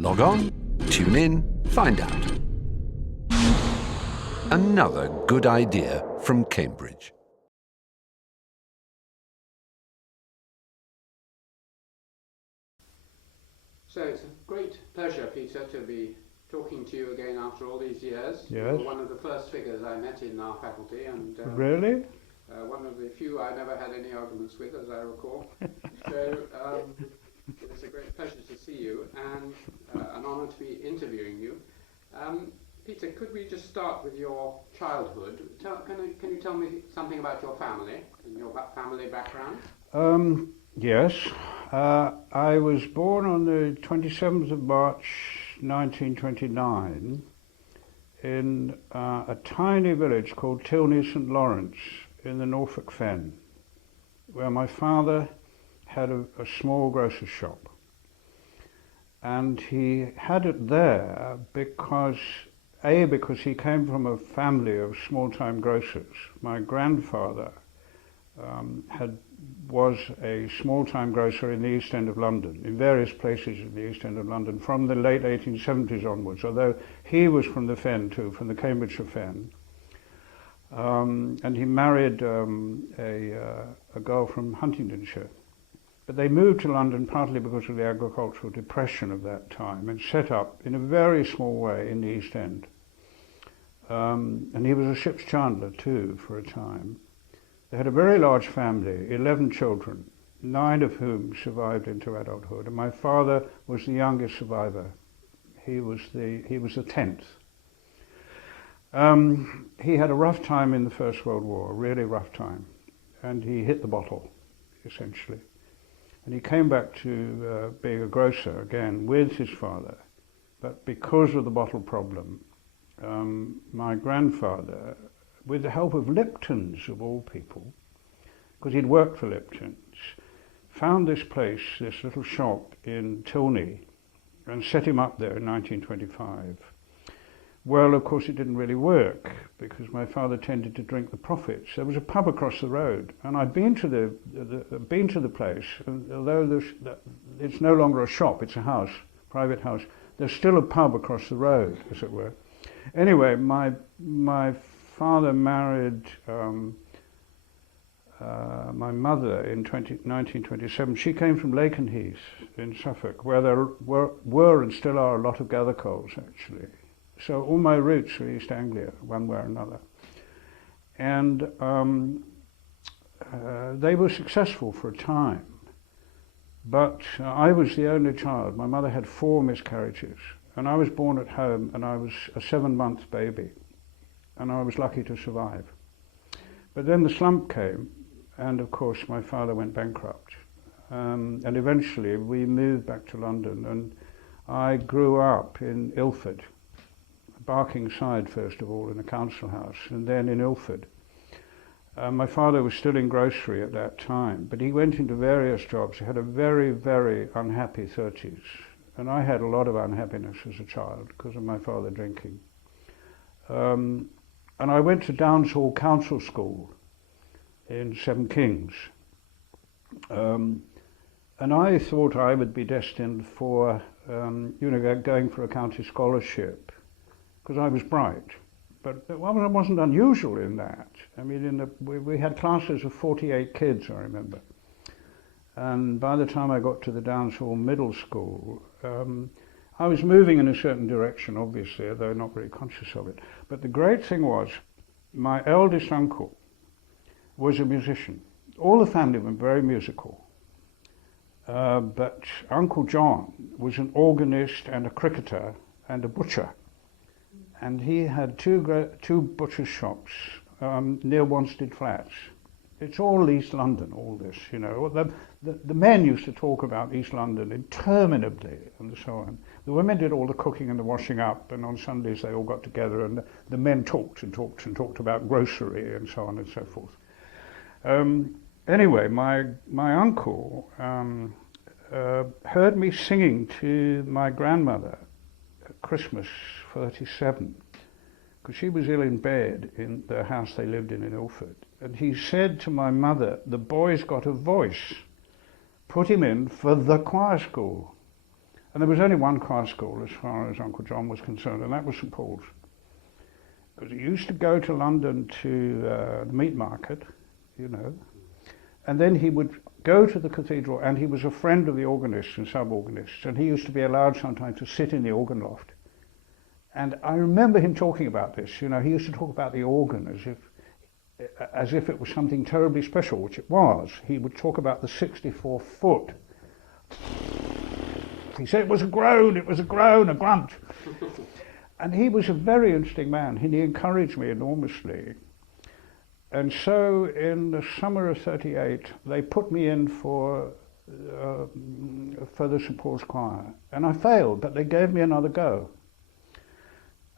Log on, tune in, find out. Another good idea from Cambridge. So it's a great pleasure, Peter, to be talking to you again after all these years. Yes. You were one of the first figures I met in our faculty, and Really? one of the few I never had any arguments with, as I recall. So it's a great pleasure to see you, and an honour to be interviewing you. Peter, could we just start with your childhood? Can you tell me something about your family and your family background? Yes. I was born on the 27th of March 1929 in a tiny village called Tilney St Lawrence in the Norfolk Fen, where my father had a small grocer's shop. And he had it there because he came from a family of small-time grocers. My grandfather was a small-time grocer in the East End of London, in various places in the East End of London, from the late 1870s onwards, although he was from the Fen too, from the Cambridgeshire Fen. And he married a girl from Huntingdonshire. But they moved to London partly because of the agricultural depression of that time and set up in a very small way in the East End. And he was a ship's chandler too for a time. They had a very large family, 11 children, 9 of whom survived into adulthood. And my father was the youngest survivor. He was the 10th. He had a rough time in the First World War, a really rough time. And he hit the bottle, essentially. And he came back to being a grocer again with his father. But because of the bottle problem, my grandfather, with the help of Lipton's, of all people, because he'd worked for Lipton's, found this place, this little shop in Tilney, and set him up there in 1925. Well, of course, it didn't really work, because my father tended to drink the profits. There was a pub across the road, and I'd been to the place, and although it's no longer a shop, it's a house, private house, there's still a pub across the road, as it were. Anyway, my father married my mother in 1927. She came from Lakenheath in Suffolk, where there were and still are a lot of Gathercoles, actually. So all my roots are East Anglia, one way or another. And they were successful for a time. But I was the only child. My mother had 4 miscarriages. And I was born at home, and I was a 7-month baby. And I was lucky to survive. But then the slump came, and of course my father went bankrupt. And eventually we moved back to London, and I grew up in Ilford, Barkingside first of all, in a council house, and then in Ilford. My father was still in grocery at that time, but he went into various jobs. He had a very, very unhappy 30s, and I had a lot of unhappiness as a child because of my father drinking. And I went to Gathercole Council School in Seven Kings. And I thought I would be destined for, going for a county scholarship, because I was bright. But I wasn't unusual in that. I mean, we had classes of 48 kids, I remember. And by the time I got to the Gathercole Middle School, I was moving in a certain direction, obviously, although not very conscious of it. But the great thing was, my eldest uncle was a musician. All the family were very musical. But Uncle John was an organist and a cricketer and a butcher. And he had two butcher's shops near Wanstead Flats. It's all East London, all this, you know. The men used to talk about East London interminably and so on. The women did all the cooking and the washing up, and on Sundays they all got together, and the men talked and talked and talked about grocery and so on and so forth. Anyway, my uncle heard me singing to my grandmother at Christmas 37, because she was ill in bed in the house they lived in Ilford. And he said to my mother, "The boy's got a voice. Put him in for the choir school." And there was only one choir school as far as Uncle John was concerned, and that was St Paul's. Because he used to go to London to the meat market, you know, and then he would go to the cathedral, and he was a friend of the organists and sub-organists, and he used to be allowed sometimes to sit in the organ loft. And I remember him talking about this, you know, he used to talk about the organ as if it was something terribly special, which it was. He would talk about the 64 foot. He said it was a groan, a grunt. And he was a very interesting man, and he encouraged me enormously. And so in the summer of '38, they put me in for the St Paul's Choir. And I failed, but they gave me another go.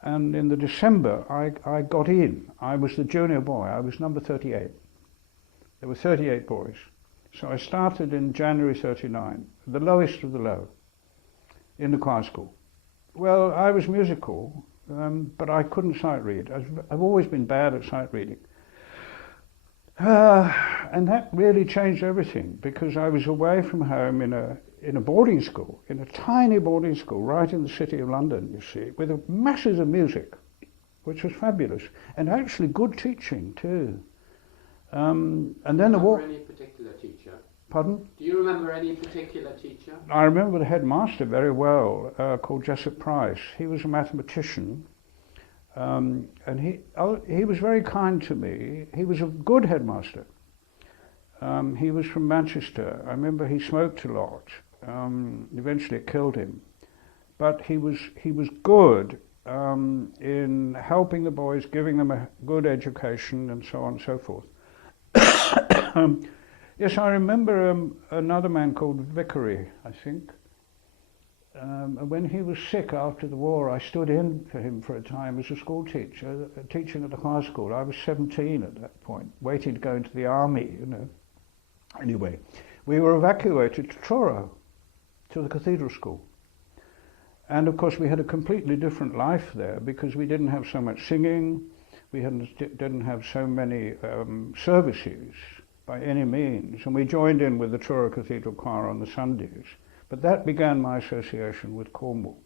And in the December, I got in. I was the junior boy. I was number 38. There were 38 boys. So I started in January '39, the lowest of the low, in the choir school. Well, I was musical, but I couldn't sight read. I've always been bad at sight reading. And that really changed everything, because I was away from home in a boarding school, in a tiny boarding school right in the city of London, you see, with masses of music, which was fabulous, and actually good teaching too. And then the war. Any particular teacher? Pardon? Do you remember any particular teacher? I remember the headmaster very well, called Jessup Price. He was a mathematician, and he was very kind to me. He was a good headmaster. He was from Manchester. I remember he smoked a lot. Eventually it killed him. But he was good in helping the boys, giving them a good education, and so on and so forth. Yes, I remember another man called Vickery, I think. When he was sick after the war, I stood in for him for a time as a school teacher, teaching at the high school. I was 17 at that point, waiting to go into the army, you know. Anyway, we were evacuated to Truro, to the cathedral school. And of course we had a completely different life there, because we didn't have so much singing, we didn't have so many services by any means, and we joined in with the Truro Cathedral Choir on the Sundays. But that began my association with Cornwall.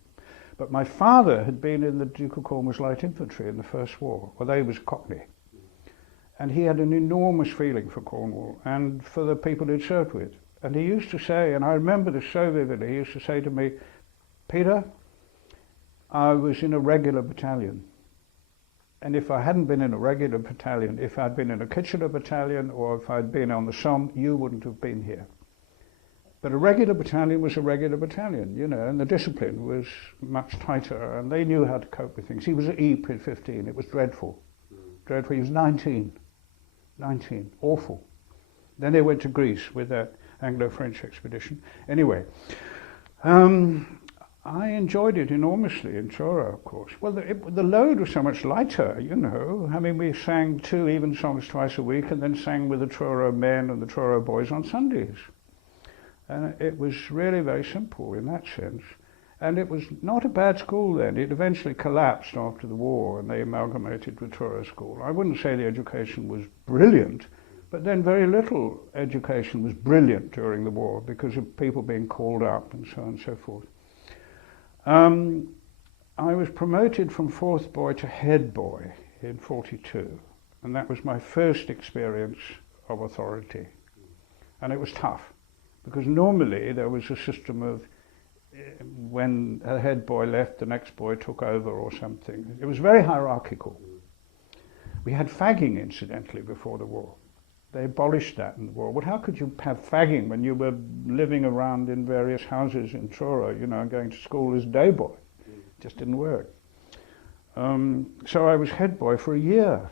But my father had been in the Duke of Cornwall's Light Infantry in the First War, although he was Cockney. And he had an enormous feeling for Cornwall and for the people he'd served with. And he used to say, and I remember this so vividly, he used to say to me, "Peter, I was in a regular battalion. And if I hadn't been in a regular battalion, if I'd been in a Kitchener battalion, or if I'd been on the Somme, you wouldn't have been here." But a regular battalion was a regular battalion, you know, and the discipline was much tighter, and they knew how to cope with things. He was at Ypres in 15. It was dreadful. Dreadful. He was 19. Awful. Then they went to Greece with that Anglo-French expedition. Anyway, I enjoyed it enormously in Truro, of course. Well, the load was so much lighter, you know. I mean, we sang 2 even songs twice a week, and then sang with the Truro men and the Truro boys on Sundays. And it was really very simple in that sense. And it was not a bad school then. It eventually collapsed after the war, and they amalgamated with Truro School. I wouldn't say the education was brilliant, but then very little education was brilliant during the war because of people being called up and so on and so forth. I was promoted from 4th boy to head boy in '42, and that was my first experience of authority. And it was tough, because normally there was a system of when a head boy left, the next boy took over or something. It was very hierarchical. We had fagging, incidentally, before the war. They abolished that in the war. Well, how could you have fagging when you were living around in various houses in Truro, you know, and going to school as day boy? It just didn't work. So I was head boy for a year.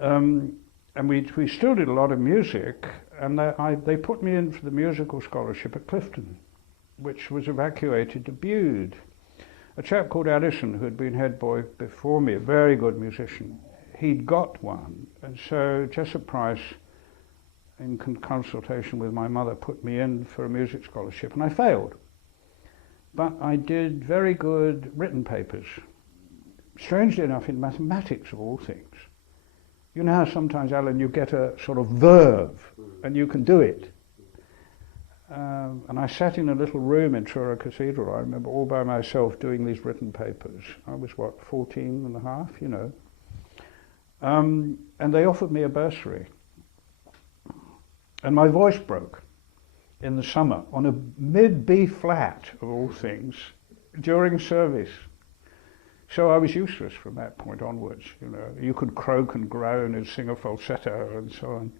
And we still did a lot of music, and they put me in for the musical scholarship at Clifton, which was evacuated to Bude. A chap called Addison, who had been head boy before me, a very good musician, he'd got one, and so Jessup Price, in consultation with my mother, put me in for a music scholarship, and I failed. But I did very good written papers, strangely enough in mathematics of all things. You know how sometimes, Alan, you get a sort of verve, and you can do it. and I sat in a little room in Truro Cathedral, I remember, all by myself doing these written papers. I was, 14 and a half, you know. And they offered me a bursary. And my voice broke in the summer on a mid-B flat, of all things, during service. So I was useless from that point onwards, you know. You could croak and groan and sing a falsetto and so on.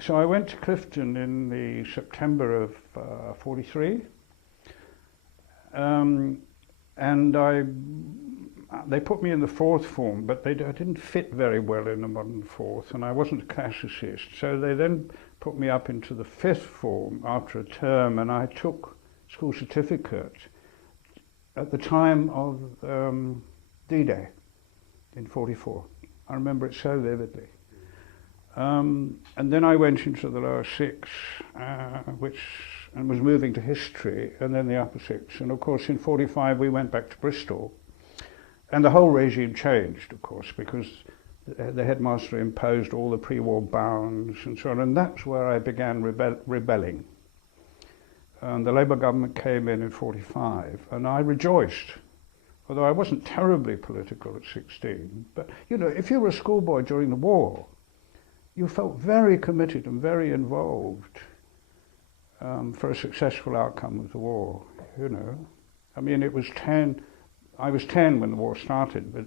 So I went to Clifton in the September of 43, and they put me in the fourth form, but I didn't fit very well in the modern fourth, and I wasn't a classicist. So they then put me up into the fifth form after a term, and I took school certificate at the time of D-Day in 44. I remember it so vividly. And then I went into the lower six, and was moving to history, and then the upper six. And of course in 45 we went back to Bristol, and the whole regime changed, of course, because the headmaster imposed all the pre-war bounds and so on, and that's where I began rebelling. And the Labour government came in 45, and I rejoiced, although I wasn't terribly political at 16. But, you know, if you were a schoolboy during the war, you felt very committed and very involved for a successful outcome of the war, you know. I mean, I was 10 when the war started, but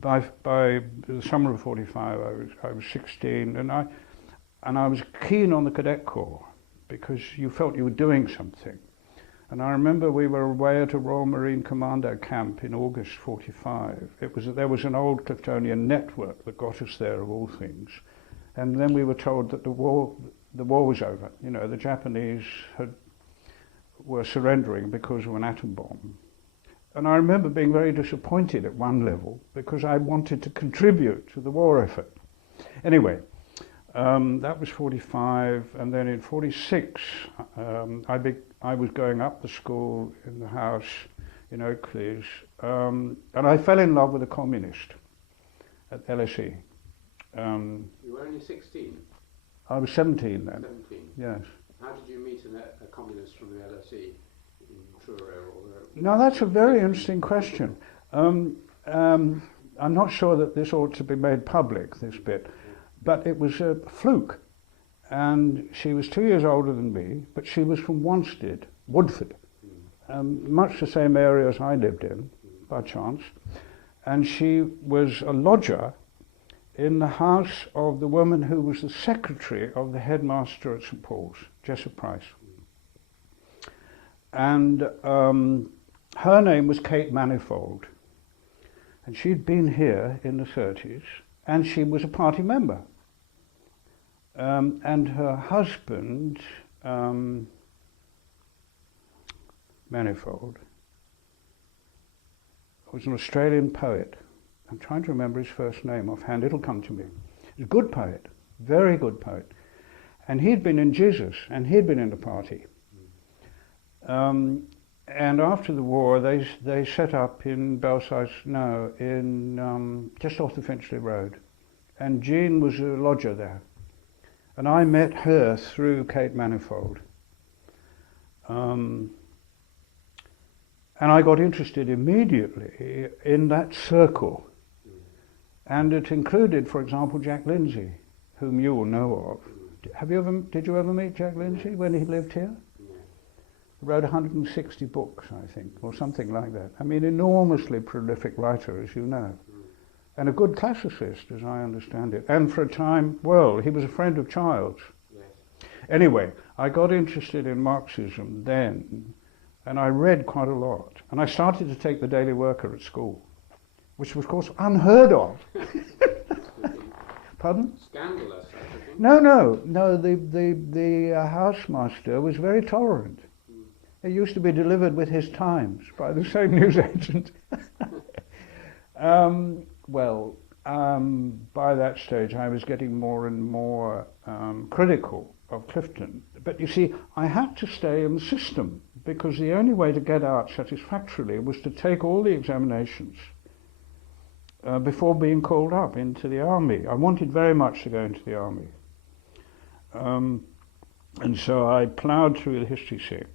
by the summer of 45 I was 16, and I was keen on the Cadet Corps because you felt you were doing something. And I remember we were away at a Royal Marine Commando camp in August 45. There was an old Cliftonian network that got us there, of all things. And then we were told that the war was over. You know, the Japanese were surrendering because of an atom bomb. And I remember being very disappointed at one level because I wanted to contribute to the war effort. Anyway, that was 45, and then in 46 I was going up the school in the house in Oakleys, and I fell in love with a communist at LSE. You were only 16? I was 17 then. 17? Yes. How did you meet a communist from the LSE in Truro? Now that's a very interesting question. I'm not sure that this ought to be made public, this bit, but it was a fluke. And she was 2 years older than me, but she was from Woodford, much the same area as I lived in, by chance. And she was a lodger in the house of the woman who was the secretary of the headmaster at St Paul's, Jessup Price. And her name was Kate Manifold. And she'd been here in the 30s, and she was a party member. And her husband, Manifold, was an Australian poet. I'm trying to remember his first name offhand, it'll come to me. He's a good poet, very good poet. And he'd been in Jesus, and he'd been in the party. And after the war, they set up in Belsize, just off the Finchley Road. And Jean was a lodger there. And I met her through Kate Manifold. And I got interested immediately in that circle. And it included, for example, Jack Lindsay, whom you will know of. Did you ever meet Jack Lindsay when he lived here? He wrote 160 books, I think, or something like that. I mean, enormously prolific writer, as you know. And a good classicist, as I understand it. And for a time, well, he was a friend of Child's. Yes. Anyway, I got interested in Marxism then, and I read quite a lot. And I started to take the Daily Worker at school, which was, of course, unheard of. Pardon? Scandalous, I think. No, the housemaster was very tolerant. It used to be delivered with his Times by the same newsagent. By that stage I was getting more and more critical of Clifton. But you see, I had to stay in the system because the only way to get out satisfactorily was to take all the examinations before being called up into the army. I wanted very much to go into the army. And so I ploughed through the History 6.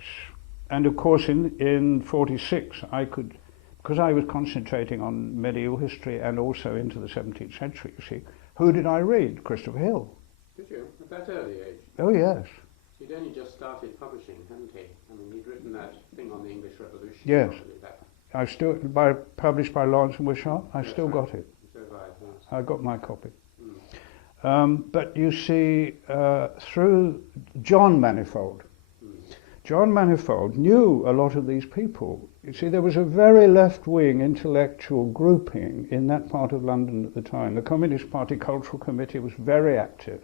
And of course in 46 I could, because I was concentrating on medieval history and also into the 17th century, you see, who did I read? Christopher Hill. Did you? At that early age? Oh yes. He'd only just started publishing, hadn't he? I mean, he'd written that thing on the English Revolution. Yes. Probably that. I still, published by Lawrence and Wishart, I still got it. So have I, yes. I got my copy. Mm. But you see, through John Manifold, John Manifold knew a lot of these people. You see, there was a very left-wing intellectual grouping in that part of London at the time. The Communist Party Cultural Committee was very active.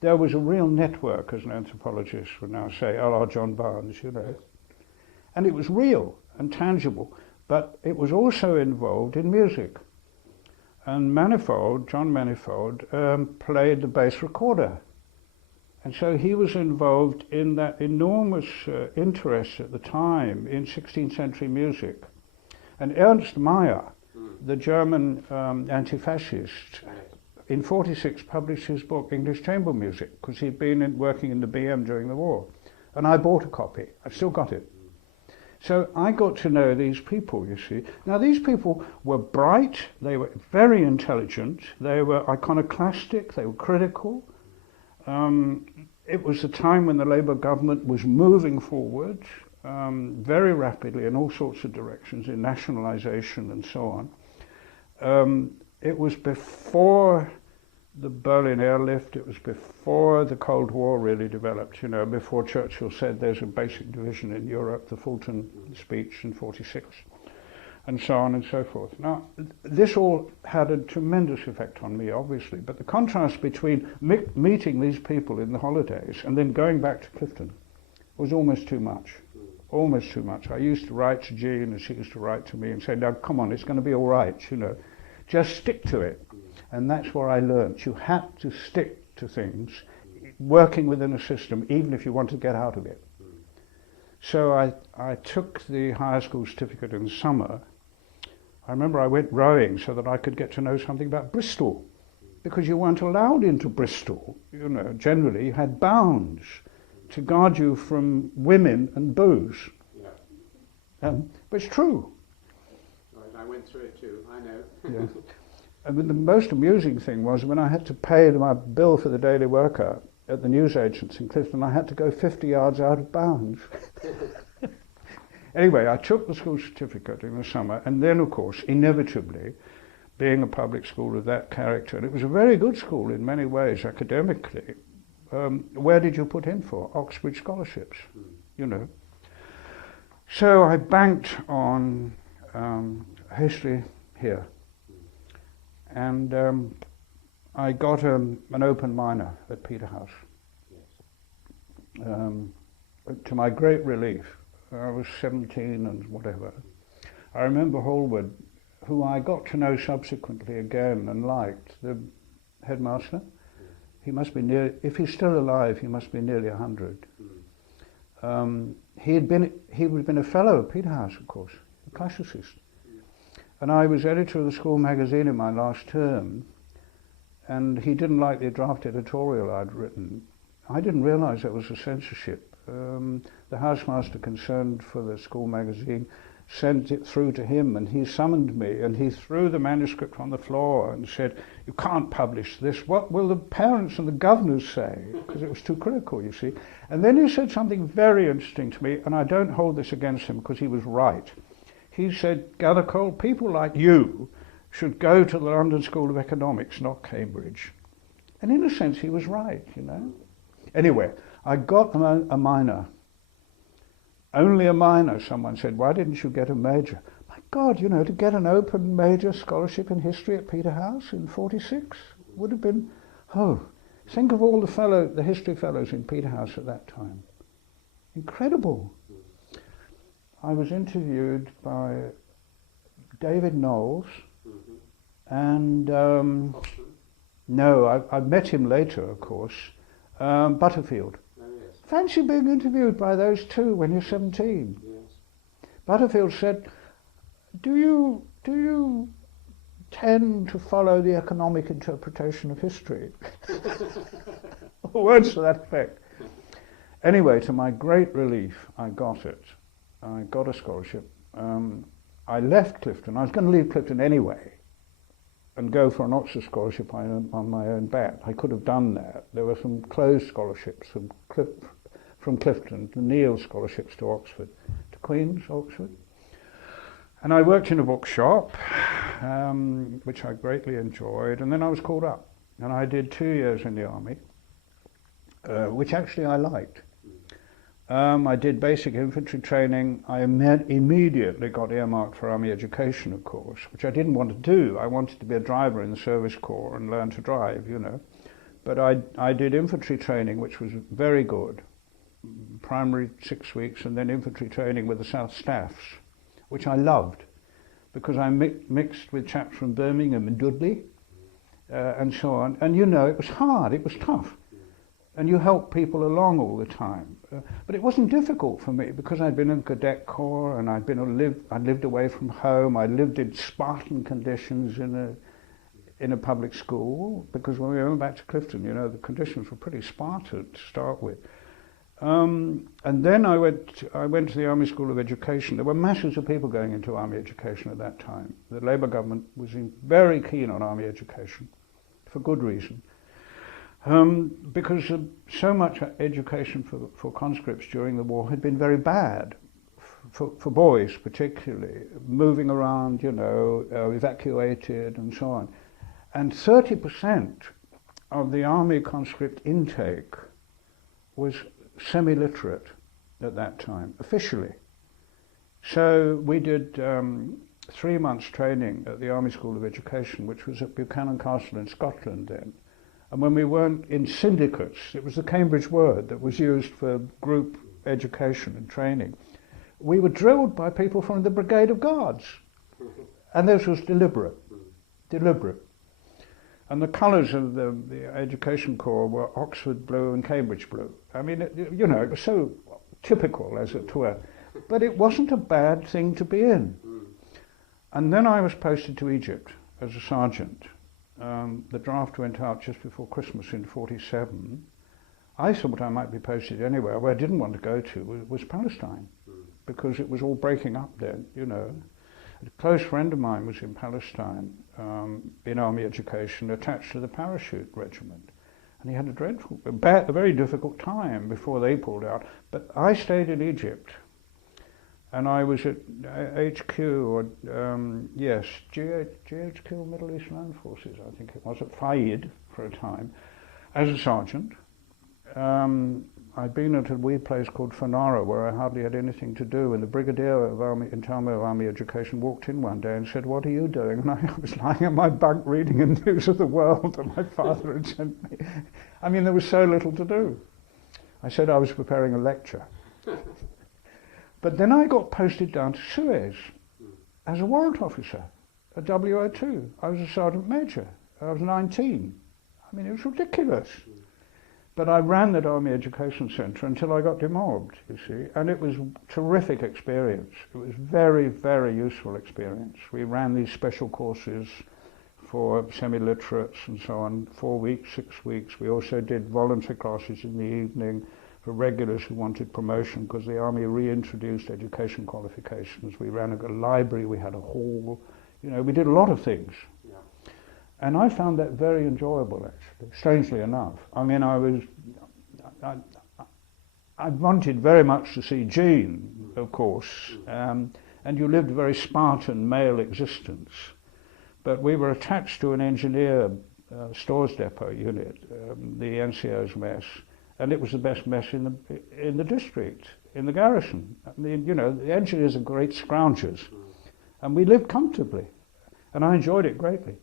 There was a real network, as an anthropologist would now say, a la John Barnes, you know. And it was real and tangible, but it was also involved in music. And Manifold, John Manifold, played the bass recorder. And so he was involved in that enormous interest at the time in 16th century music. And Ernst Mayr, the German anti-fascist, in 46 published his book English Chamber Music, because he'd been working in the BM during the war. And I bought a copy. I've still got it. So I got to know these people, you see. Now these people were bright, they were very intelligent, they were iconoclastic, they were critical. It was a time when the Labour government was moving forward very rapidly in all sorts of directions, in nationalisation and so on. It was before the Berlin airlift, it was before the Cold War really developed, you know, before Churchill said there's a basic division in Europe, the Fulton speech in 46, and so on and so forth. Now, this all had a tremendous effect on me, obviously, but the contrast between meeting these people in the holidays and then going back to Clifton was almost too much. Almost too much. I used to write to Jean and she used to write to me and say, now come on, it's going to be all right, you know. Just stick to it. And that's where I learned. You had to stick to things, working within a system, even if you want to get out of it. So I took the higher school certificate in the summer. I remember I went rowing so that I could get to know something about Bristol, because you weren't allowed into Bristol, you know. Generally, you had bounds to guard you from women and booze. Yeah. But it's true. Right, I went through it too, I know. Yeah. And the most amusing thing was when I had to pay my bill for the Daily Worker at the newsagents in Clifton, I had to go 50 yards out of bounds. Anyway, I took the school certificate in the summer, and then, of course, inevitably, being a public school of that character, and it was a very good school in many ways academically, where did you put in for? Oxbridge scholarships, you know. So I banked on history here. And I got an open minor at Peterhouse. To my great relief, I was 17 and whatever. I remember Hallward, who I got to know subsequently again and liked, the headmaster. He must be near, if he's still alive, he must be nearly 100. He had been a fellow at Peterhouse, of course, a classicist. And I was editor of the school magazine in my last term, and he didn't like the draft editorial I'd written. I didn't realise there was a censorship. The housemaster concerned for the school magazine sent it through to him, and he summoned me, and he threw the manuscript on the floor and said, "You can't publish this. What will the parents and the governors say?" Because it was too critical, you see. And then he said something very interesting to me, and I don't hold this against him because he was right. He said, "Gathercole, people like you should go to the London School of Economics, not Cambridge." And in a sense, he was right, you know. Anyway, I got a minor. Only a minor, someone said. Why didn't you get a major? My God, you know, to get an open major scholarship in history at Peterhouse in 46 would have been, think of all the history fellows in Peterhouse at that time. Incredible. I was interviewed by David Knowles, and no, I met him later, of course, Butterfield. Oh, yes. Fancy being interviewed by those two when you're 17. Yes. Butterfield said, do you tend to follow the economic interpretation of history. Words to that effect. Anyway, to my great relief, I got it. I got a scholarship. I left Clifton. I was going to leave Clifton anyway and go for an Oxford scholarship on my own bat. I could have done that. There were some closed scholarships from Clifton, the Neil scholarships to Oxford, to Queen's, Oxford. And I worked in a bookshop, which I greatly enjoyed, and then I was called up. And I did 2 years in the army, which actually I liked. I did basic infantry training. I immediately got earmarked for army education, of course, which I didn't want to do. I wanted to be a driver in the service corps and learn to drive, you know. But I did infantry training, which was very good. Primary 6 weeks, and then infantry training with the South Staffs, which I loved, because I mixed with chaps from Birmingham and Dudley, and so on. And you know, it was hard, it was tough. And you help people along all the time. But it wasn't difficult for me, because I'd been in the Cadet Corps, and I'd lived away from home. I lived in Spartan conditions in a public school, because when we went back to Clifton, you know, the conditions were pretty Spartan to start with. And then I went to the Army School of Education. There were masses of people going into army education at that time. The Labour government was very keen on army education, for good reason. Because so much education for conscripts during the war had been very bad, for boys particularly, moving around, you know, evacuated and so on. And 30% of the army conscript intake was semi-literate at that time, officially. So we did 3 months training at the Army School of Education, which was at Buchanan Castle in Scotland then. And when we weren't in syndicates, it was the Cambridge word that was used for group education and training. We were drilled by people from the Brigade of Guards. And this was deliberate. And the colours of the Education Corps were Oxford blue and Cambridge blue. I mean, you know, it was so typical, as it were. But it wasn't a bad thing to be in. And then I was posted to Egypt as a sergeant. The draft went out just before Christmas in '47. I thought I might be posted anywhere. Where I didn't want to go to was Palestine, because it was all breaking up then, you know. A close friend of mine was in Palestine, in army education, attached to the parachute regiment. And he had a very difficult time before they pulled out. But I stayed in Egypt, and I was at HQ, or GHQ, Middle East Land Forces, I think it was, at Fayed for a time, as a sergeant. I'd been at a wee place called Fanara, where I hardly had anything to do, and the Brigadier of Army Education walked in one day and said, "What are you doing?" And I was lying in my bunk reading a News of the World that my father had sent me. I mean, there was so little to do. I said I was preparing a lecture. But then I got posted down to Suez as a warrant officer at WO2. I was a sergeant major. I was 19. I mean, it was ridiculous. But I ran that Army Education Centre until I got demobbed, you see, and it was a terrific experience. It was very, very useful experience. We ran these special courses for semi-literates and so on, 4 weeks, 6 weeks. We also did voluntary classes in the evening for regulars who wanted promotion, because the Army reintroduced education qualifications. We ran a library, we had a hall, you know, we did a lot of things. Yeah. And I found that very enjoyable, actually, strangely enough. I mean, I wanted very much to see Jean, of course, and you lived a very Spartan male existence. But we were attached to an engineer stores depot unit, the NCO's mess, and it was the best mess in the district, in the garrison. I mean, you know, the engineers are great scroungers, and we lived comfortably, and I enjoyed it greatly.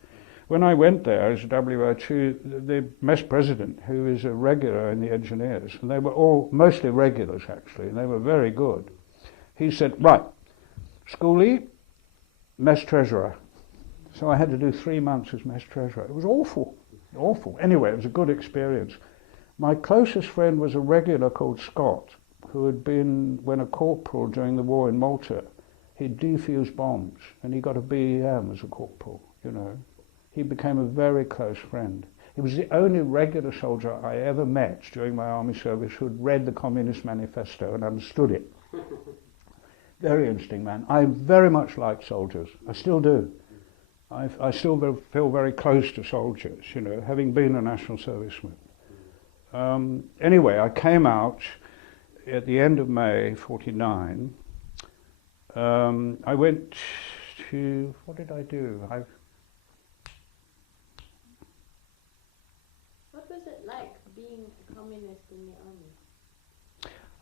When I went there as a WO2, the mess president, who is a regular in the engineers, and they were all mostly regulars actually, and they were very good, he said, "Right, schoolie, mess treasurer." So I had to do 3 months as mess treasurer. It was awful, awful. Anyway, it was a good experience. My closest friend was a regular called Scott, who had been, when a corporal during the war in Malta, he'd defused bombs, and he got a BEM as a corporal. you know. He became a very close friend. He was the only regular soldier I ever met during my army service who had read the Communist Manifesto and understood it. Very interesting man. I very much like soldiers. I still do. I still feel very close to soldiers, you know, having been a national serviceman. Anyway, I came out at the end of May '49. I went to, what did I do? What was it like being a communist in the army?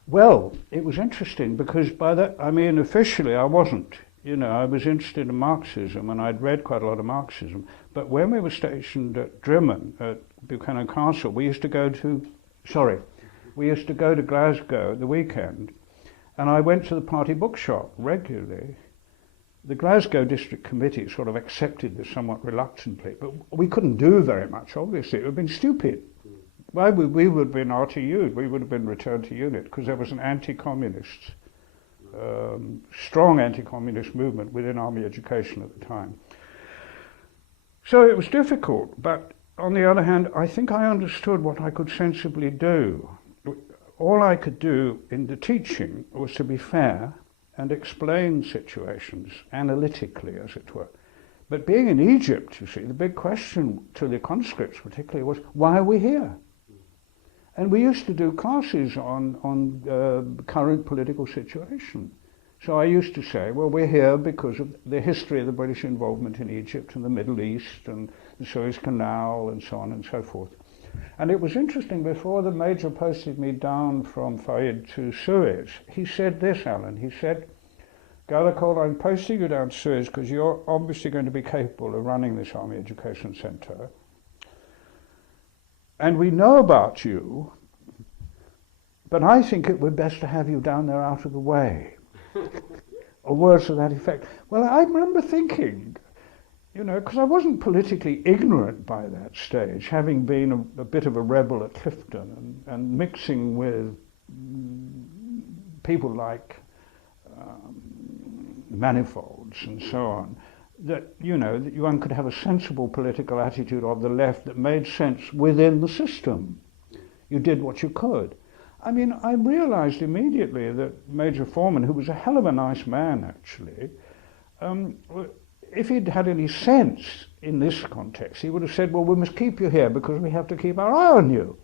Well, it was interesting because by that, I mean, officially I wasn't. You know, I was interested in Marxism and I'd read quite a lot of Marxism. But when we were stationed at Drimmen, at Buchanan Castle, we used to go to Glasgow at the weekend, and I went to the party bookshop regularly. The Glasgow District Committee sort of accepted this somewhat reluctantly, but we couldn't do very much, obviously. It would have been stupid. Why would we would have been RTU'd, we would have been returned to unit, because there was an anti-communist, strong anti-communist movement within army education at the time. So it was difficult, but on the other hand, I think I understood what I could sensibly do. All I could do in the teaching was to be fair and explain situations analytically, as it were. But being in Egypt, you see, the big question to the conscripts particularly was, why are we here? And we used to do classes on current political situation. So I used to say, well, we're here because of the history of the British involvement in Egypt and the Middle East and the Suez Canal and so on and so forth. And it was interesting, before the Major posted me down from Fayed to Suez, he said this, Alan, he said, Gathercole, I'm posting you down to Suez because you're obviously going to be capable of running this Army Education Centre. And we know about you, but I think it would be best to have you down there out of the way. Or words to that effect. Well, I remember thinking, you know, because I wasn't politically ignorant by that stage, having been a bit of a rebel at Clifton and mixing with people like Manifolds and so on, that, you know, that one could have a sensible political attitude of the left that made sense within the system. You did what you could. I mean, I realized immediately that Major Foreman, who was a hell of a nice man actually, if he'd had any sense in this context, he would have said, well, we must keep you here because we have to keep our eye on you.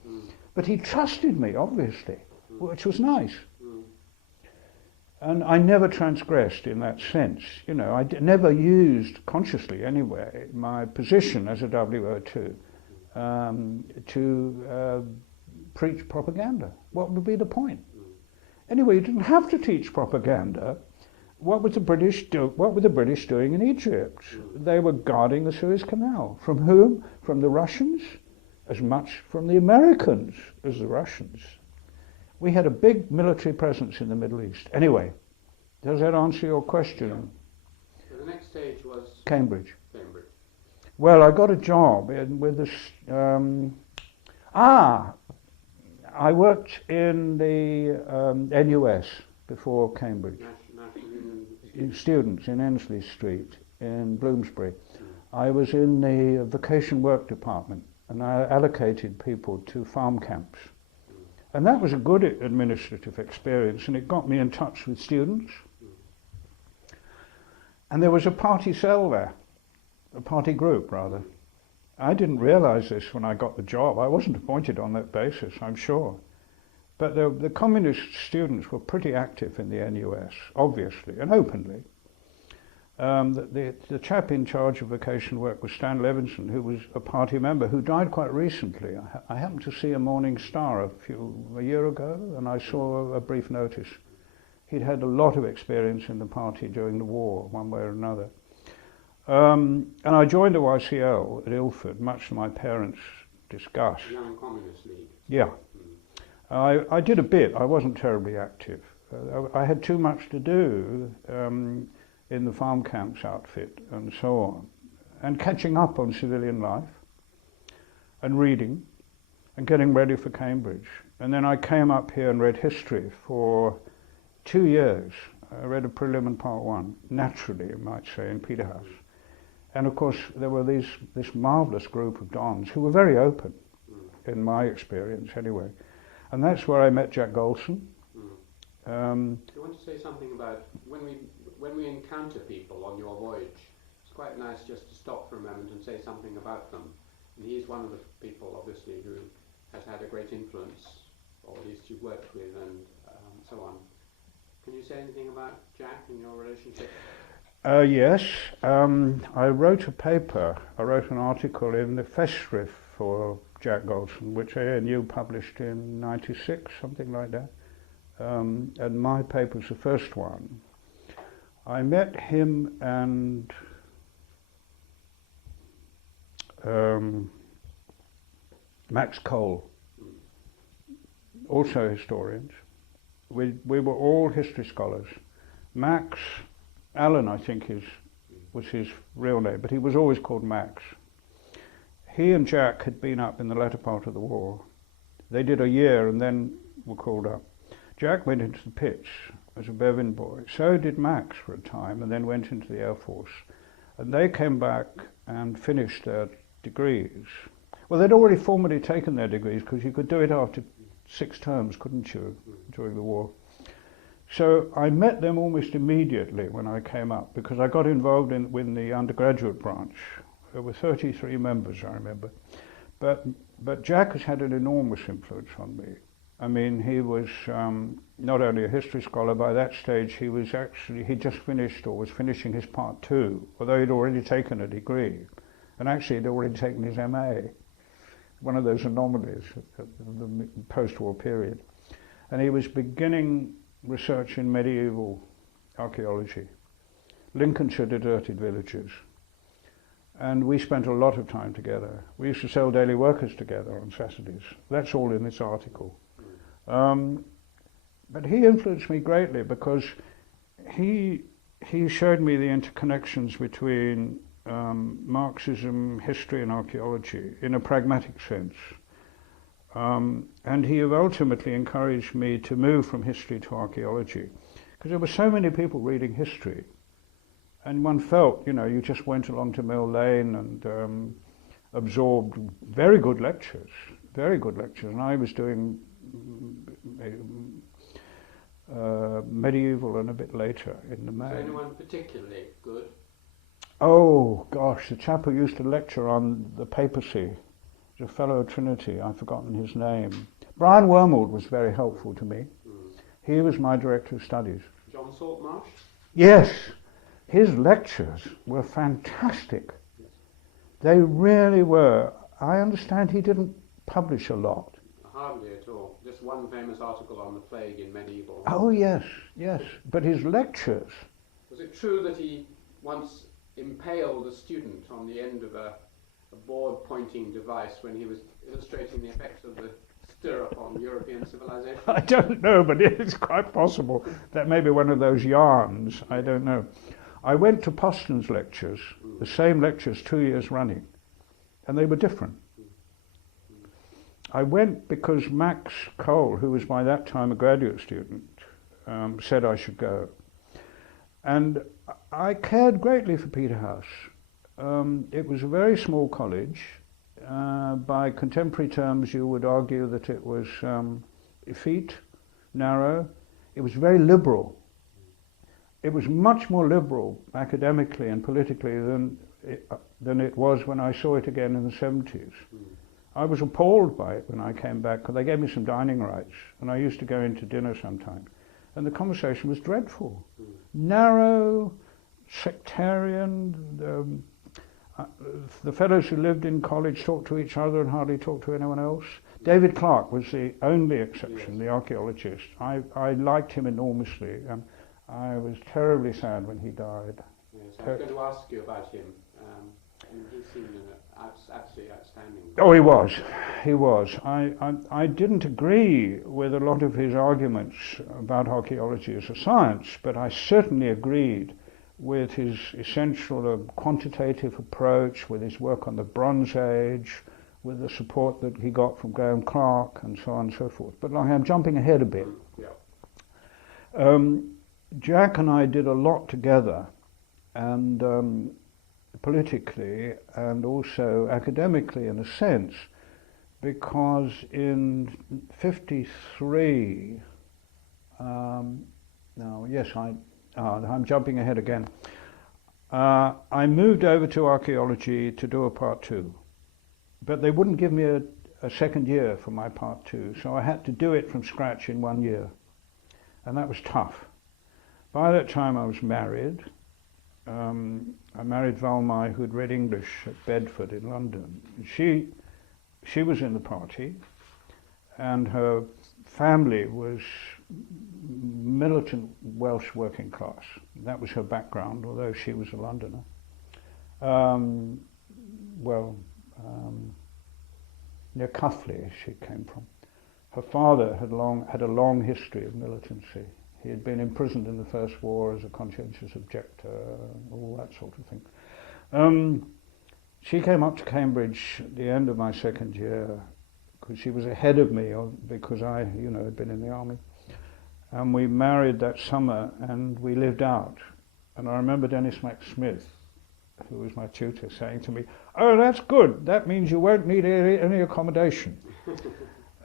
But he trusted me, obviously, which was nice. And I never transgressed in that sense. You know, I never used, consciously anyway, my position as a WO2 to preach propaganda. What would be the point? Anyway, you didn't have to teach propaganda. What were the British doing in Egypt? They were guarding the Suez Canal. From whom? From the Russians, as much from the Americans as the Russians. We had a big military presence in the Middle East. Anyway, does that answer your question? Yeah. So the next stage was Cambridge. Cambridge. Well, I got a job with this. I worked in the NUS before Cambridge. National Union Students in Ensley Street in Bloomsbury. I was in the vacation work department, and I allocated people to farm camps. And that was a good administrative experience, and it got me in touch with students. And there was a party cell there, a party group rather. I didn't realize this when I got the job. I wasn't appointed on that basis, I'm sure. But the communist students were pretty active in the NUS, obviously, and openly. The chap in charge of vacation work was Stan Levinson, who was a party member, who died quite recently. I happened to see a Morning Star a year ago, and I saw a brief notice. He'd had a lot of experience in the party during the war, one way or another. And I joined the YCL at Ilford, much to my parents' disgust. Young Communist League. Yeah. I did a bit. I wasn't terribly active. I had too much to do in the farm camps outfit and so on, and catching up on civilian life and reading and getting ready for Cambridge. And then I came up here and read history for 2 years. I read a prelim and part one, naturally, you might say, in Peterhouse. And of course, there were this marvellous group of Dons who were very open, in my experience anyway. And that's where I met Jack Golson. Do you want to say something about when we encounter people on your voyage? It's quite nice just to stop for a moment and say something about them. And he's one of the people, obviously, who has had a great influence, or at least you've worked with, and so on. Can you say anything about Jack and your relationship? Yes. I wrote an article in the Festschrift for Jack Golson, which ANU published in '96, something like that. And my paper's the first one. I met him and Max Cole, also historians. We were all history scholars. Max, Alan I think was his real name, but he was always called Max. He and Jack had been up in the latter part of the war. They did a year and then were called up. Jack went into the pits as a Bevin boy. So did Max for a time, and then went into the Air Force. And they came back and finished their degrees. Well, they'd already formally taken their degrees, because you could do it after 6 terms, couldn't you, during the war. So I met them almost immediately when I came up, because I got involved with the undergraduate branch. There were 33 members, I remember. But Jack has had an enormous influence on me. I mean, he was not only a history scholar. By that stage he just finished, or was finishing, his part 2, although he'd already taken a degree. And actually he'd already taken his MA, one of those anomalies of the post-war period. And he was beginning research in medieval archaeology, Lincolnshire deserted villages. And we spent a lot of time together. We used to sell daily workers together on Saturdays. That's all in this article. But he influenced me greatly, because he showed me the interconnections between Marxism, history and archaeology in a pragmatic sense. And he ultimately encouraged me to move from history to archaeology, because there were so many people reading history, and one felt, you just went along to Mill Lane and absorbed very good lectures, and I was doing medieval and a bit later in the main. Is anyone particularly good? Oh gosh, the chap who used to lecture on the papacy, a fellow at Trinity, I've forgotten his name. Brian Wormald was very helpful to me. He was my director of studies. John Saltmarsh? Yes, his lectures were fantastic. They really were. I understand he didn't publish a lot. Hardly at all. Just one famous article on the plague in medieval. Oh yes, but his lectures. Was it true that he once impaled a student on the end of a board pointing device when he was illustrating the effects of the stirrup on European civilization? I don't know, but it's quite possible. That may be one of those yarns, I don't know. I went to Poston's lectures, the same lectures 2 years running, and they were different. I went because Max Cole, who was by that time a graduate student, said I should go. And I cared greatly for Peterhouse. It was a very small college. By contemporary terms, you would argue that it was effete, narrow. It was very liberal. It was much more liberal academically and politically than it was when I saw it again in the 70s. I was appalled by it when I came back, because they gave me some dining rights, and I used to go into dinner sometimes. And the conversation was dreadful. Narrow, sectarian. The fellows who lived in college talked to each other and hardly talked to anyone else. David Clarke was the only exception, the archaeologist. I liked him enormously, and I was terribly sad when he died. Yes, I was going to ask you about him. And he seemed absolutely outstanding. Oh, he was. I didn't agree with a lot of his arguments about archaeology as a science, but I certainly agreed with his essential quantitative approach, with his work on the Bronze Age, with the support that he got from Graham Clark, and so on and so forth. But I'm jumping ahead a bit. Yeah. Jack and I did a lot together, and politically and also academically in a sense, because in 53, I'm jumping ahead again. I moved over to archaeology to do a part 2, but they wouldn't give me a second year for my part 2, so I had to do it from scratch in 1 year, and that was tough. By that time I was married. I married Valmai, who'd read English at Bedford in London. She was in the party, and her family was militant Welsh working class. That was her background, although she was a Londoner. Near Cuffley she came from. Her father had a long history of militancy. He had been imprisoned in the First War as a conscientious objector, all that sort of thing. She came up to Cambridge at the end of my second year, because she was ahead of me, because I, had been in the army. And we married that summer, and we lived out. And I remember Dennis Mac-Smith, who was my tutor, saying to me, "Oh, that's good. That means you won't need any accommodation."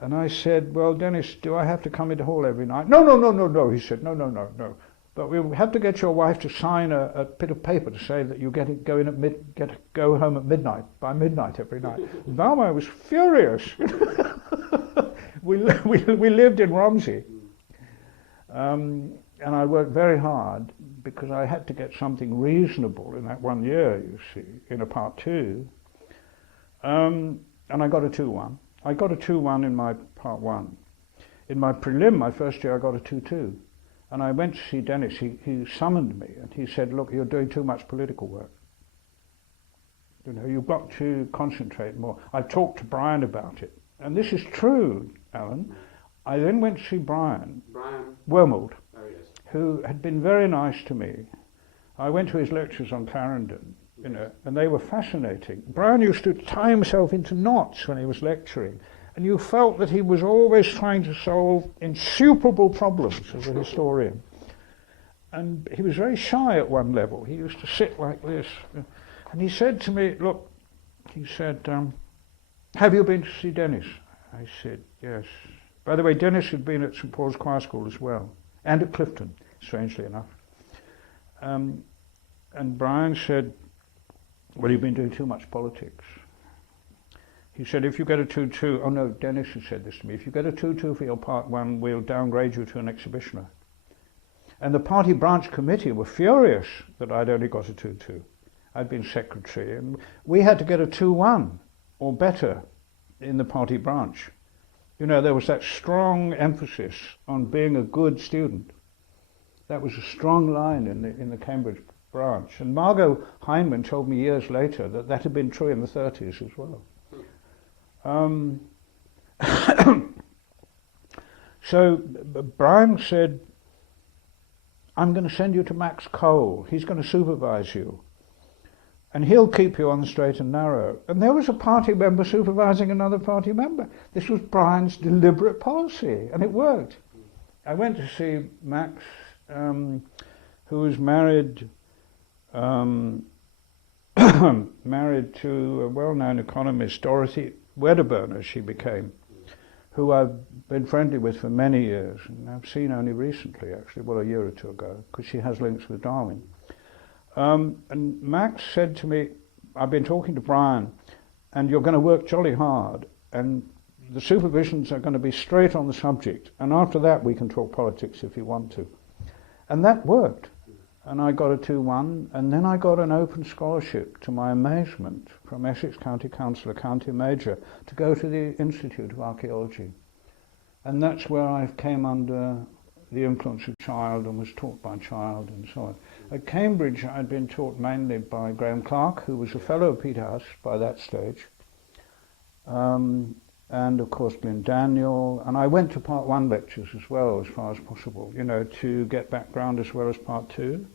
And I said, "Well, Dennis, do I have to come into hall every night?" No, he said, no. But we have to get your wife to sign a bit of paper to say that you go home at midnight, by midnight every night. Valmai was furious. we lived in Romsey. And I worked very hard because I had to get something reasonable in that 1 year, you see, in a part 2. And I got a 2-1. I got a 2-1 in my part 1. In my prelim, my first year, I got a 2-2. And I went to see Dennis. He summoned me and he said, "Look, you're doing too much political work. You've got to concentrate more." I talked to Brian about it. And this is true, Alan. I then went to see Brian Wormold, who had been very nice to me. I went to his lectures on Clarendon, and they were fascinating. Brian used to tie himself into knots when he was lecturing, and you felt that he was always trying to solve insuperable problems as a historian. And he was very shy at one level. He used to sit like this, and he said to me, "Look," he said, "have you been to see Dennis?" I said, "Yes." By the way, Dennis had been at St Paul's Choir School as well, and at Clifton, strangely enough. And Brian said, "Well, you've been doing too much politics." He said, "If you get a 2-2, oh no, Dennis had said this to me, if you get a 2-2 for your part 1, we'll downgrade you to an exhibitioner." And the party branch committee were furious that I'd only got a 2-2. I'd been secretary, and we had to get a 2-1 or better in the party branch. There was that strong emphasis on being a good student. That was a strong line in the Cambridge branch. And Margot Heinemann told me years later that had been true in the 30s as well. So Brian said, "I'm going to send you to Max Cole. He's going to supervise you. And he'll keep you on the straight and narrow." And there was a party member supervising another party member. This was Brian's deliberate policy, and it worked. I went to see Max, who was married to a well-known economist, Dorothy Wedderburn, as she became, who I've been friendly with for many years, and I've seen only recently, actually, a year or two ago, because she has links with Darwin. And Max said to me, "I've been talking to Brian, and you're going to work jolly hard, and the supervisions are going to be straight on the subject, and after that we can talk politics if you want to." And that worked. And I got a 2-1, and then I got an open scholarship, to my amazement, from Essex County Council, a county major, to go to the Institute of Archaeology. And that's where I came under the influence of Child and was taught by Child and so on. At Cambridge, I'd been taught mainly by Graham Clark, who was a fellow of Peter Huss by that stage, and of course Glyn Daniel, and I went to part 1 lectures as well, as far as possible, to get background as well as part 2.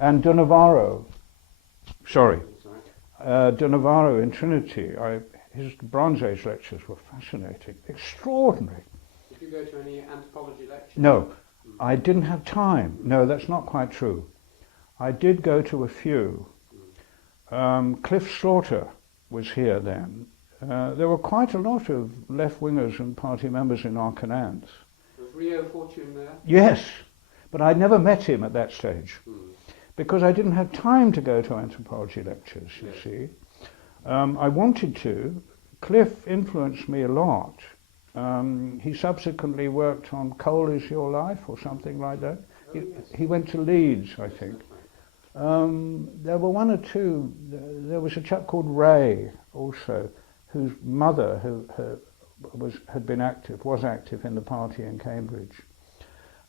And De Navarro in Trinity, his Bronze Age lectures were fascinating, extraordinary. Did you go to any anthropology lectures? No, I didn't have time. No, that's not quite true. I did go to a few. Cliff Slaughter was here then. There were quite a lot of left-wingers and party members in Arcanant. Was Rio Fortune there? Yes, but I'd never met him at that stage because I didn't have time to go to anthropology lectures, you see. I wanted to. Cliff influenced me a lot. He subsequently worked on Coal is Your Life or something like that. He went to Leeds, I think. There were one or two. There was a chap called Ray also, whose mother was active in the party in Cambridge.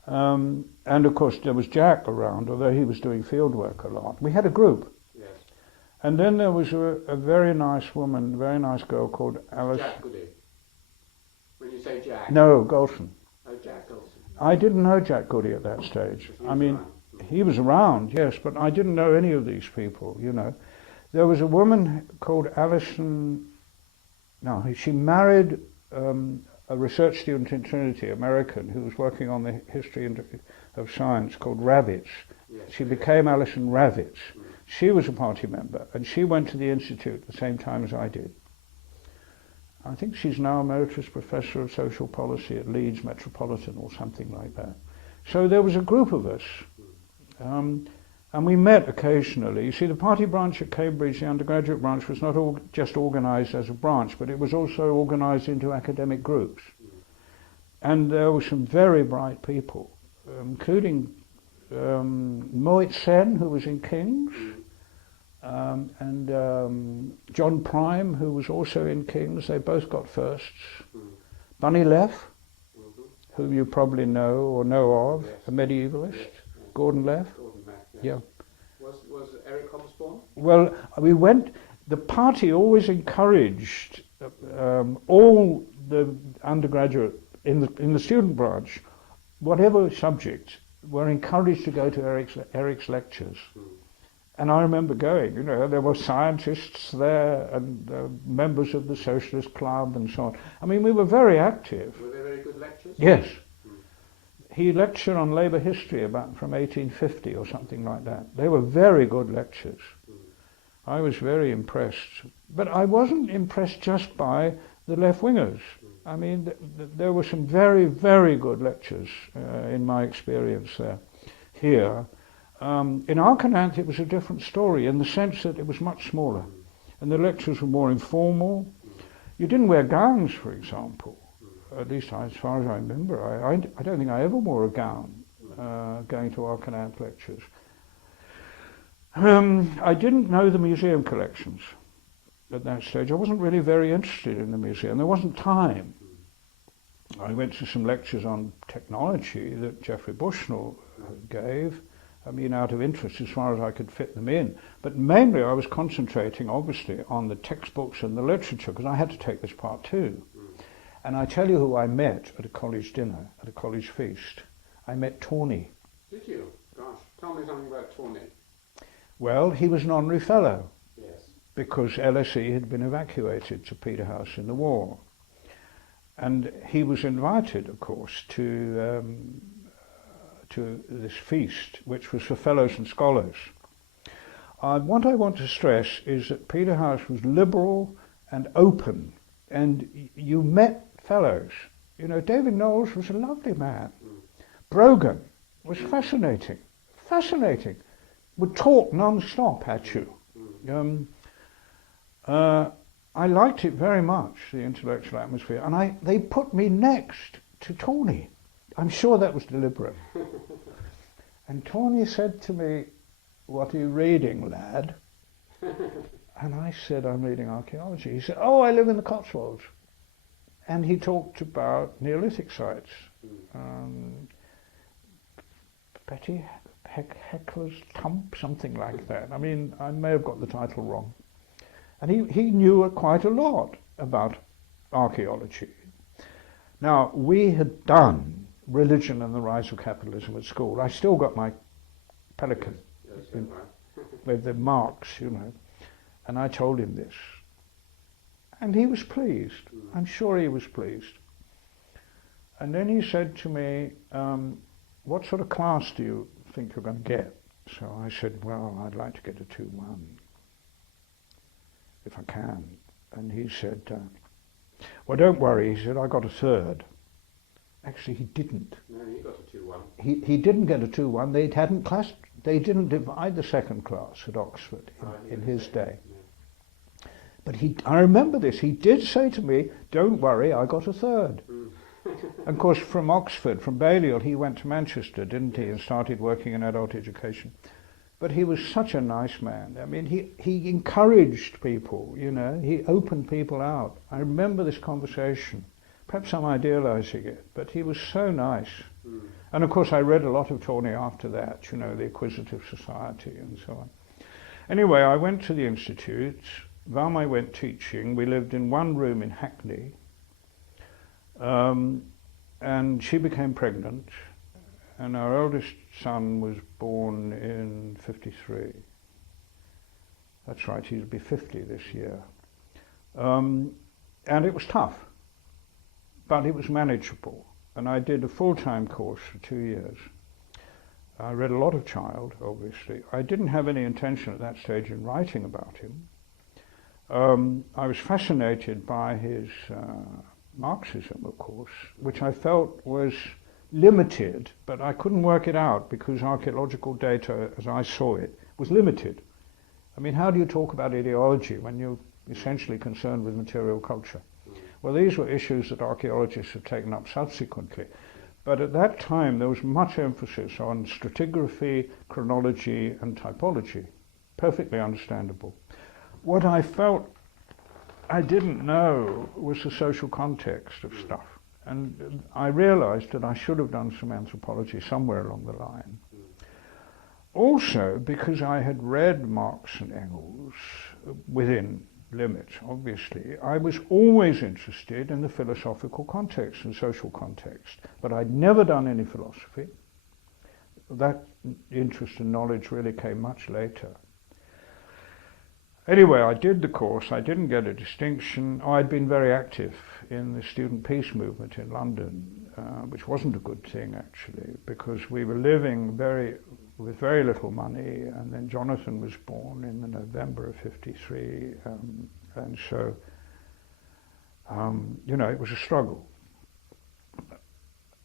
And of course there was Jack around, although he was doing field work a lot. We had a group. Yes. And then there was a very nice woman, very nice girl called Alice. Jack Goody. When you say Jack. No, Golson. Oh, Jack Golson. I didn't know Jack Goody at that stage. I mean, he was around, yes, but I didn't know any of these people, you know. There was a woman called Alison. No, she married a research student in Trinity, American, who was working on the history of science called Ravitz. Yes. She became Alison Ravitz. She was a party member, and she went to the Institute at the same time as I did. I think she's now emeritus professor of social policy at Leeds Metropolitan or something like that. So there was a group of us, and we met occasionally. You see, the party branch at Cambridge, the undergraduate branch, was not just organised as a branch, but it was also organised into academic groups. And there were some very bright people, including Moet Sen, who was in King's, and John Prime, who was also in King's. They both got firsts. Bunny Leff, whom you probably know or know of, a medievalist. Yes. Gordon Leff. Yes. Yeah. Was Eric Hobsbawm? Well, we went. The party always encouraged all the undergraduate in the student branch, whatever subject, were encouraged to go to Eric's lectures. And I remember going. You know, there were scientists there and members of the Socialist Club and so on. I mean, we were very active. Were they very good lectures? Yes. He lectured on labour history about from 1850 or something like that. They were very good lectures. I was very impressed. But I wasn't impressed just by the left-wingers. I mean, there were some very, very good lectures in my experience there. Here, in Arcanant, it was a different story in the sense that it was much smaller. And the lectures were more informal. You didn't wear gowns, for example. At least as far as I remember. I don't think I ever wore a gown going to Arcanant lectures. I didn't know the museum collections at that stage. I wasn't really very interested in the museum. There wasn't time. I went to some lectures on technology that Geoffrey Bushnell gave, I mean, out of interest as far as I could fit them in. But mainly I was concentrating, obviously, on the textbooks and the literature, because I had to take this part too. And I tell you who I met at a college dinner, at a college feast. I met Tawney. Did you? Gosh, tell me something about Tawney. Well, he was an honorary fellow Yes. because LSE had been evacuated to Peterhouse in the war. And he was invited, of course, to this feast, which was for fellows and scholars. What I want to stress is that Peterhouse was liberal and open, and you met fellows. You know, David Knowles was a lovely man. Brogan was fascinating, would talk non-stop at you. I liked it very much, the intellectual atmosphere, and they put me next to Tawney. I'm sure that was deliberate. And Tawney said to me, "What are you reading, lad?" And I said, "I'm reading archaeology." He said, "Oh, I live in the Cotswolds." And he talked about Neolithic sites. Betty Heckler's Tump, something like that. I mean, I may have got the title wrong. And he knew quite a lot about archaeology. Now, we had done Religion and the Rise of Capitalism at school. I still got my Pelican with the marks, you know. And I told him this. And he was pleased. I'm sure he was pleased. And then he said to me, "What sort of class do you think you're going to get?" So I said, "Well, I'd like to get a 2-1. if I can. And he said, well, don't worry, he said, I got a third. Actually, he didn't. No, you got a 2-1. He didn't get a 2-1. They didn't divide the second class at Oxford in his day. Yeah. But I remember this, he did say to me, don't worry, I got a third. And of course, from Oxford, from Balliol, he went to Manchester, didn't he, and started working in adult education. But he was such a nice man. I mean, he encouraged people, you know, he opened people out. I remember this conversation. Perhaps I'm idealising it, but he was so nice. And of course, I read a lot of Tawney after that, you know, the Acquisitive Society and so on. Anyway, I went to the Institute. Valmai went teaching. We lived in one room in Hackney. And she became pregnant. And our eldest son was born in 53. That's right, he'll be 50 this year. And it was tough, but it was manageable. And I did a full-time course for 2 years. I read a lot of Child, obviously. I didn't have any intention at that stage in writing about him. I was fascinated by his Marxism, of course, which I felt was limited, but I couldn't work it out because archaeological data, as I saw it, was limited. I mean, how do you talk about ideology when you're essentially concerned with material culture? Well, these were issues that archaeologists have taken up subsequently. But at that time, there was much emphasis on stratigraphy, chronology, and typology. Perfectly understandable. What I felt I didn't know was the social context of stuff. And I realized that I should have done some anthropology somewhere along the line. Also, because I had read Marx and Engels within limits, obviously, I was always interested in the philosophical context and social context, but I'd never done any philosophy. That interest and knowledge really came much later. Anyway, I did the course. I didn't get a distinction. I'd been very active in the student peace movement in London, which wasn't a good thing, actually, because we were living with very little money, and then Jonathan was born in the November of 53, and so, you know, it was a struggle.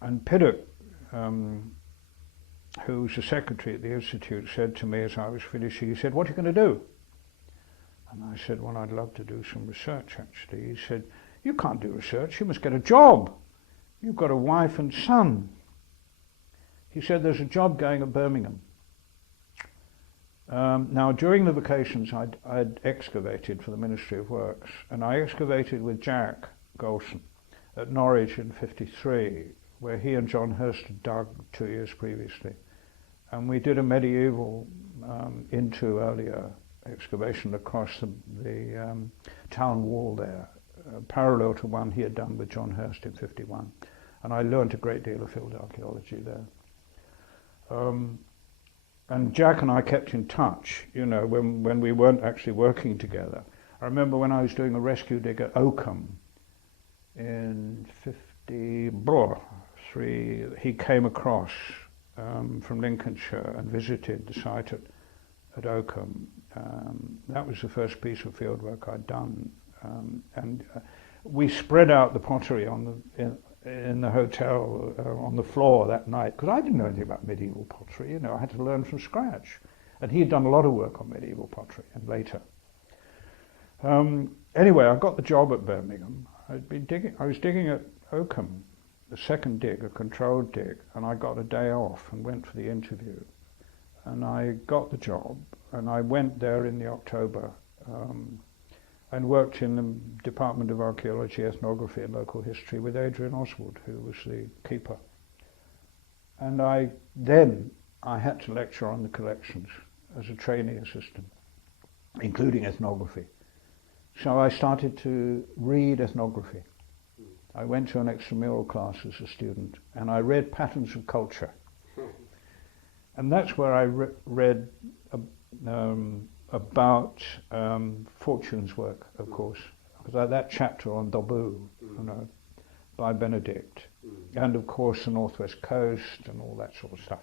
And Piddock, who was the secretary at the Institute, said to me as I was finishing, he said, "What are you going to do?" And I said, "Well, I'd love to do some research, actually." He said, "You can't do research, you must get a job. You've got a wife and son." He said, "There's a job going at Birmingham." Now, during the vacations, I'd excavated for the Ministry of Works, and I excavated with Jack Golson at Norwich in 53, where he and John Hurst had dug 2 years previously. And we did a medieval into earlier excavation across the town wall there, parallel to one he had done with John Hurst in 51. And I learned a great deal of field archaeology there. And Jack and I kept in touch, you know, when we weren't actually working together. I remember when I was doing a rescue dig at Oakham in 53, he came across from Lincolnshire and visited the site at Oakham. That was the first piece of field work I'd done. And we spread out the pottery in the hotel on the floor that night, because I didn't know anything about medieval pottery, you know, I had to learn from scratch. And he had done a lot of work on medieval pottery, and later. Anyway, I got the job at Birmingham. I was digging at Oakham, the second dig, a controlled dig, and I got a day off and went for the interview. And I got the job, and I went there in the October and worked in the Department of Archaeology, Ethnography and Local History with Adrian Oswald, who was the keeper. And then I had to lecture on the collections as a trainee assistant, including ethnography. So I started to read ethnography. I went to an extramural class as a student, and I read Patterns of Culture. And that's where I read about Fortune's work, of course, because that chapter on Dobu, you know, by Benedict, and of course the Northwest Coast and all that sort of stuff.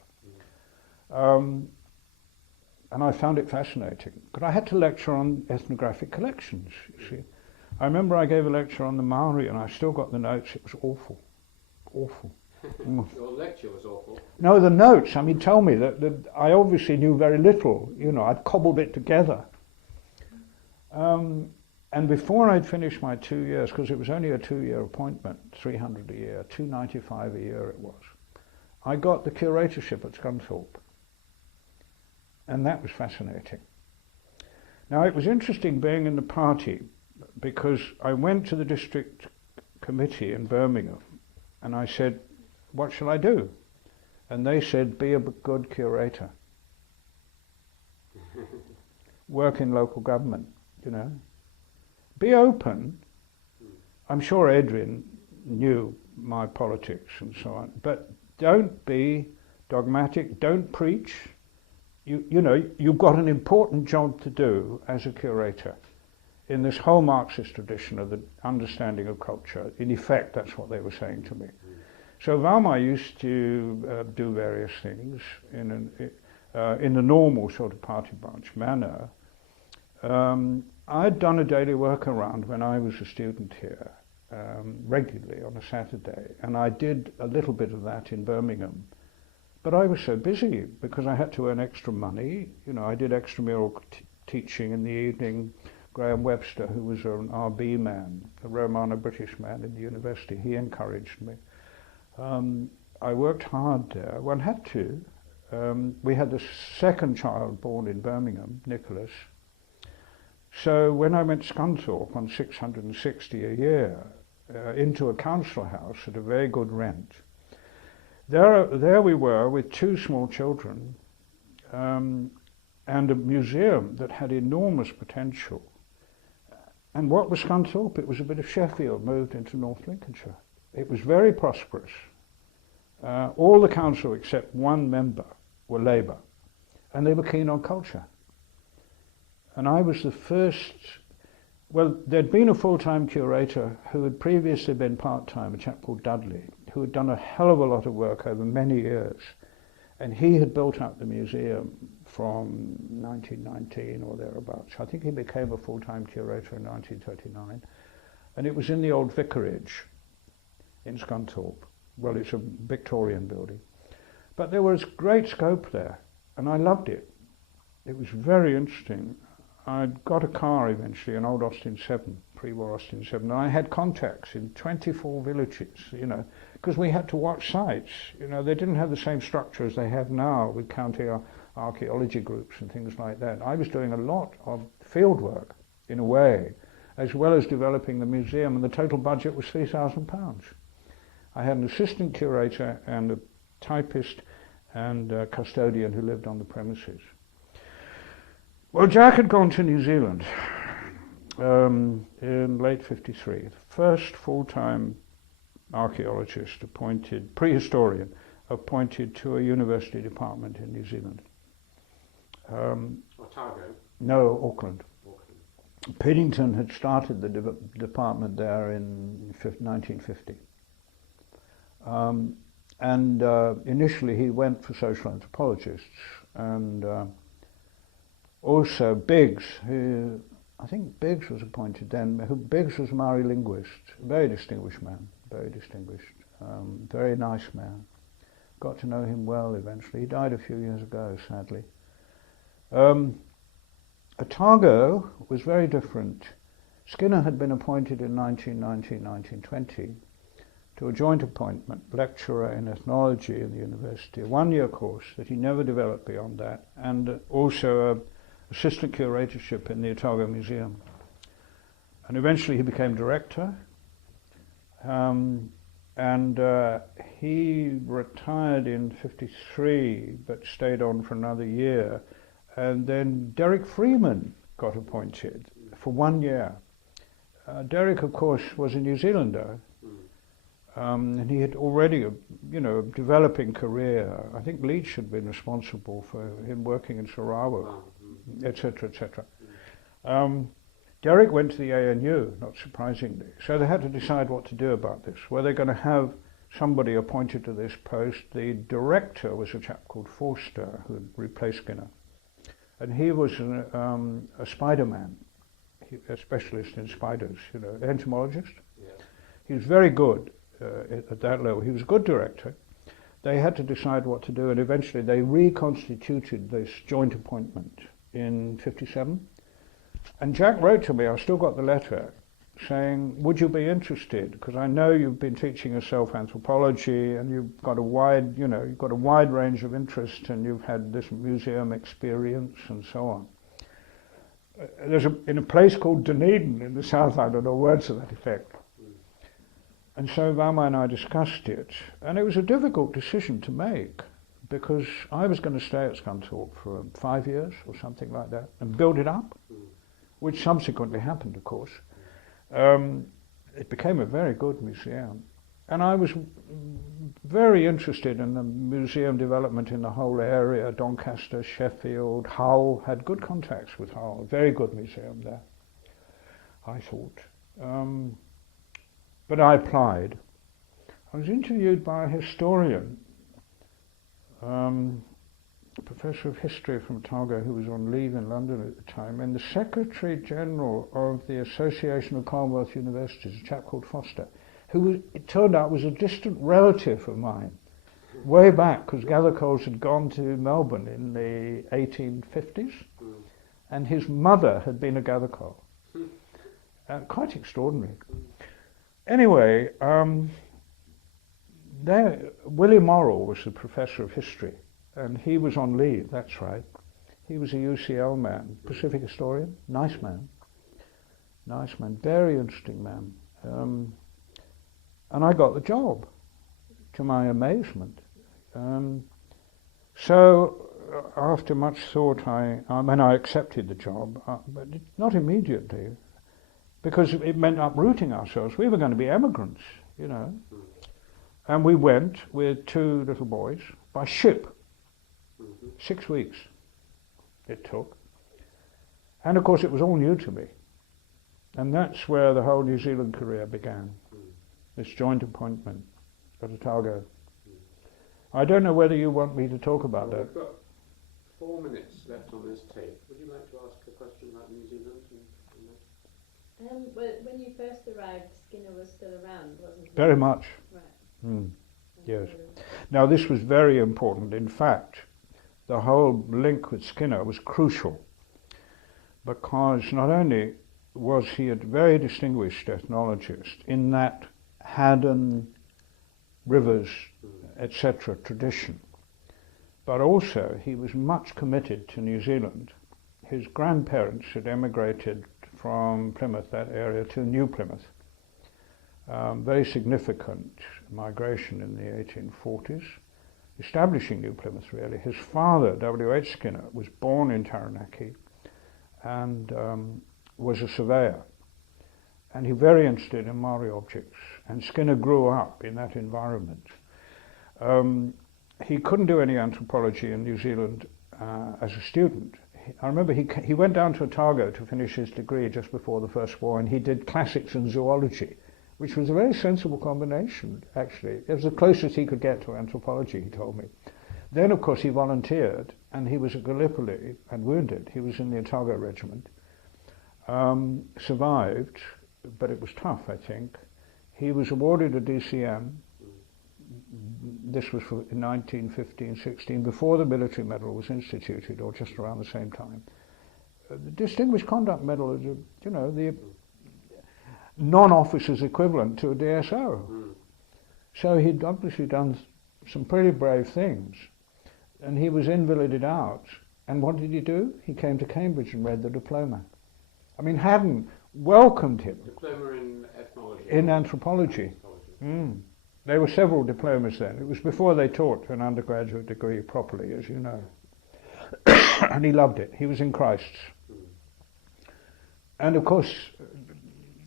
And I found it fascinating. But I had to lecture on ethnographic collections, you see. I remember I gave a lecture on the Maori and I still got the notes. It was awful. Awful. Your lecture was awful. No, the notes, I mean, tell me that I obviously knew very little. You know, I'd cobbled it together. And before I'd finished my 2 years, because it was only a 2-year appointment, 300 a year, 295 a year it was, I got the curatorship at Scunthorpe. And that was fascinating. Now, it was interesting being in the party because I went to the district committee in Birmingham and I said, what shall I do? And they said, be a good curator. Work in local government, you know. Be open. I'm sure Adrian knew my politics and so on, but don't be dogmatic, don't preach. You know, you've got an important job to do as a curator in this whole Marxist tradition of the understanding of culture. In effect, that's what they were saying to me. So Valmar used to do various things in the normal sort of party branch manner. I'd done a daily work around when I was a student here, regularly on a Saturday, and I did a little bit of that in Birmingham. But I was so busy because I had to earn extra money. You know, I did extramural teaching in the evening. Graham Webster, who was an RB man, a Romano-British man in the university, he encouraged me. I worked hard there. One had to. We had the second child born in Birmingham, Nicholas. So when I went to Scunthorpe on 660 a year, into a council house at a very good rent, there we were with 2 small children and a museum that had enormous potential. And what was Scunthorpe? It was a bit of Sheffield moved into North Lincolnshire. It was very prosperous. All the council except one member were Labour, and they were keen on culture. And I was the first, well, there'd been a full-time curator who had previously been part-time, a chap called Dudley, who had done a hell of a lot of work over many years. And he had built up the museum from 1919 or thereabouts. I think he became a full-time curator in 1939. And it was in the old vicarage in Scunthorpe. Well, it's a Victorian building. But there was great scope there, and I loved it. It was very interesting. I got a car eventually, an old Austin 7, pre-war Austin 7, and I had contacts in 24 villages, you know, because we had to watch sites. You know, they didn't have the same structure as they have now with county archaeology groups and things like that. I was doing a lot of field work, in a way, as well as developing the museum, and the total budget was £3,000. I had an assistant curator and a typist and a custodian who lived on the premises. Well, Jack had gone to New Zealand in late '53, the first full-time archaeologist appointed, prehistorian, appointed to a university department in New Zealand. Otago? No, Auckland. Piddington had started the department there in 1950. Initially he went for social anthropologists, and also Biggs, who, I think Biggs was appointed then, Biggs was a Maori linguist, very distinguished man, very distinguished, very nice man. Got to know him well eventually. He died a few years ago, sadly. Otago was very different. Skinner had been appointed in 1919-1920 to a joint appointment, lecturer in ethnology in the university, a one-year course that he never developed beyond that, and also a assistant curatorship in the Otago Museum. And eventually he became director, he retired in '53 but stayed on for another year, and then Derek Freeman got appointed for 1 year. Derek, of course, was a New Zealander, and he had already a developing career. I think Leach had been responsible for him working in Sarawak, etc., etc. Derek went to the ANU, not surprisingly, so they had to decide what to do about this. Were they going to have somebody appointed to this post? The director was a chap called Forster, who had replaced Skinner. And he was a spider-man, a specialist in spiders, you know, entomologist. Yeah. He was very good at that level. He was a good director. They had to decide what to do, and eventually they reconstituted this joint appointment in '57. And Jack wrote to me, I've still got the letter, saying, would you be interested? Because I know you've been teaching yourself anthropology and you've got a wide, you know, you've got a wide range of interest and you've had this museum experience and so on. In a place called Dunedin in the south, I don't know words to that effect. And so Valma and I discussed it, and it was a difficult decision to make because I was going to stay at Scunthorpe for 5 years or something like that and build it up, which subsequently happened, of course. It became a very good museum. And I was very interested in the museum development in the whole area, Doncaster, Sheffield, Hull, had good contacts with Hull, a very good museum there, I thought. But I applied. I was interviewed by a historian, a professor of history from Otago who was on leave in London at the time, and the Secretary General of the Association of Commonwealth Universities, a chap called Foster, who it turned out was a distant relative of mine, way back, because Gathercoles had gone to Melbourne in the 1850s, and his mother had been a Gathercole. Quite extraordinary. Anyway, Willie Morrill was the professor of history, and he was on leave, that's right. He was a UCL man, Pacific historian, nice man, very interesting man. And I got the job, to my amazement. So after much thought, I accepted the job, but not immediately, because it meant uprooting ourselves. We were going to be emigrants, you know. And we went with 2 little boys by ship. 6 weeks it took. And of course it was all new to me. And that's where the whole New Zealand career began. This joint appointment at Otago. I don't know whether you want me to talk about that. We've got 4 minutes left on this tape. Would you like to ask a question about New Zealand? Well, when you first arrived, Skinner was still around, wasn't he? Very much. Right. Yes. Now this was very important. In fact, the whole link with Skinner was crucial, because not only was he a very distinguished ethnologist in that Haddon, Rivers, etc. tradition, but also he was much committed to New Zealand. His grandparents had emigrated from Plymouth, that area, to New Plymouth. Very significant migration in the 1840s, establishing New Plymouth really. His father, W.H. Skinner, was born in Taranaki and was a surveyor. And he was very interested in Maori objects, and Skinner grew up in that environment. He couldn't do any anthropology in New Zealand as a student. I remember he went down to Otago to finish his degree just before the First War, and he did classics and zoology, which was a very sensible combination, actually. It was the closest he could get to anthropology, he told me. Then, of course, he volunteered, and he was at Gallipoli and wounded. He was in the Otago regiment. Survived, but it was tough, I think. He was awarded a DCM. This was in 1915-16, before the military medal was instituted, or just around the same time. The Distinguished Conduct Medal is, you know, the non-officer's equivalent to a DSO. So he'd obviously done some pretty brave things, and he was invalided out. And what did he do? He came to Cambridge and read the diploma. I mean, Haddon welcomed him. Diploma in ethnology. In anthropology. There were several diplomas then. It was before they taught an undergraduate degree properly, as you know. And he loved it. He was in Christ's. And of course,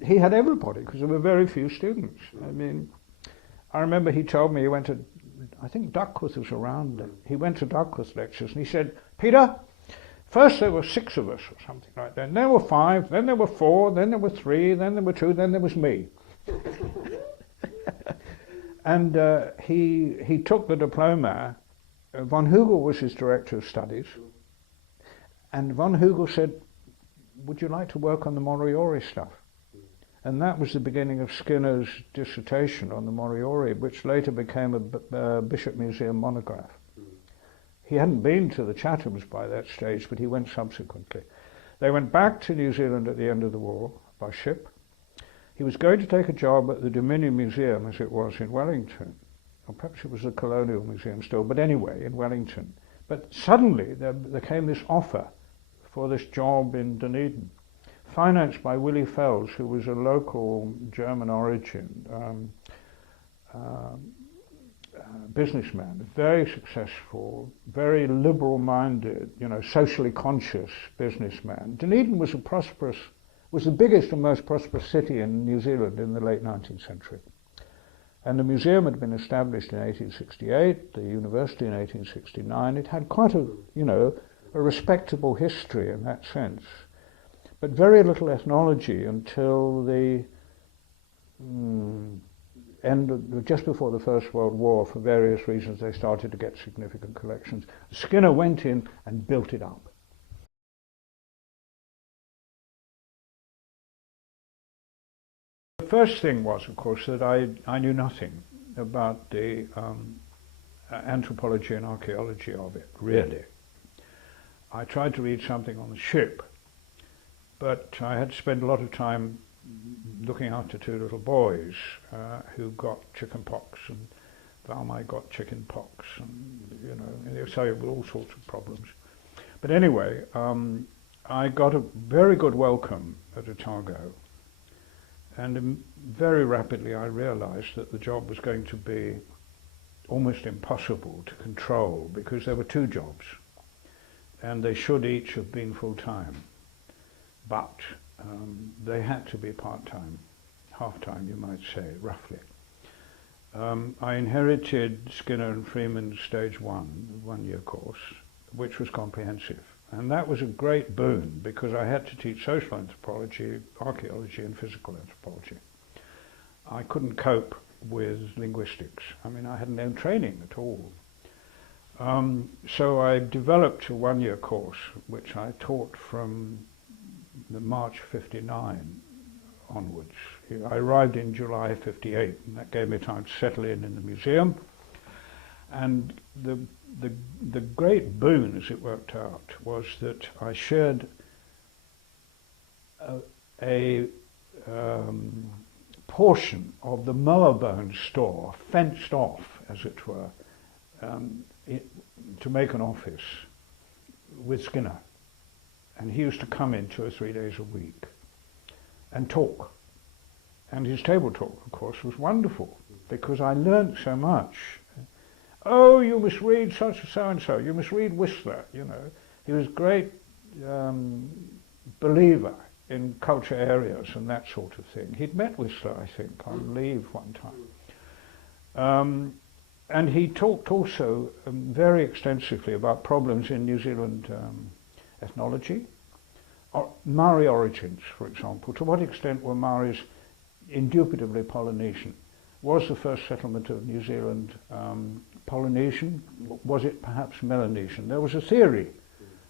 he had everybody, because there were very few students. I mean, I remember he told me he went to, I think Duckworth was around then. He went to Duckworth lectures and he said, Peter, first there were 6 of us or something like that. Then there were 5, then there were 4, then there were 3, then there were 2, then there was me. And he took the diploma. Von Hugel was his director of studies, And von Hugel said, would you like to work on the Moriori stuff? And that was the beginning of Skinner's dissertation on the Moriori, which later became a Bishop Museum monograph. He hadn't been to the Chathams by that stage, but he went subsequently. They went back to New Zealand at the end of the war by ship. He was going to take a job at the Dominion Museum, as it was in Wellington, or perhaps it was the Colonial Museum still, but anyway, in Wellington. But suddenly there came this offer for this job in Dunedin, financed by Willy Fels, who was a local German origin businessman, very successful, very liberal-minded, socially conscious businessman. Dunedin was the biggest and most prosperous city in New Zealand in the late 19th century. And the museum had been established in 1868, the university in 1869. It had quite a respectable history in that sense, but very little ethnology until the just before the First World War. For various reasons, they started to get significant collections. Skinner went in and built it up. The first thing was, of course, that I knew nothing about the anthropology and archaeology of it, really. I tried to read something on the ship, but I had to spend a lot of time looking after two little boys who got chicken pox, and Valmai got chicken pox, and they were with all sorts of problems. But anyway, I got a very good welcome at Otago, and very rapidly I realized that the job was going to be almost impossible to control, because there were two jobs, and they should each have been full-time, but they had to be part-time, half-time you might say, roughly. I inherited Skinner and Freeman's Stage 1, one-year course, which was comprehensive. And that was a great boon, because I had to teach social anthropology, archaeology and physical anthropology. I couldn't cope with linguistics. I mean, I had no training at all. So I developed a one-year course, which I taught from the March 59 onwards. I arrived in July 58, and that gave me time to settle in the museum. And the great boon, as it worked out, was that I shared a portion of the Moabone store, fenced off, as it were, to make an office with Skinner. And he used to come in 2 or 3 days a week and talk. And his table talk, of course, was wonderful, because I learnt so much. Oh, you must read such and so-and-so, you must read Whistler, He was a great believer in culture areas and that sort of thing. He'd met Whistler, I think, on leave one time. And he talked also very extensively about problems in New Zealand ethnology, or Maori origins, for example. To what extent were Maoris indubitably Polynesian? Was the first settlement of New Zealand Polynesian? Was it perhaps Melanesian? There was a theory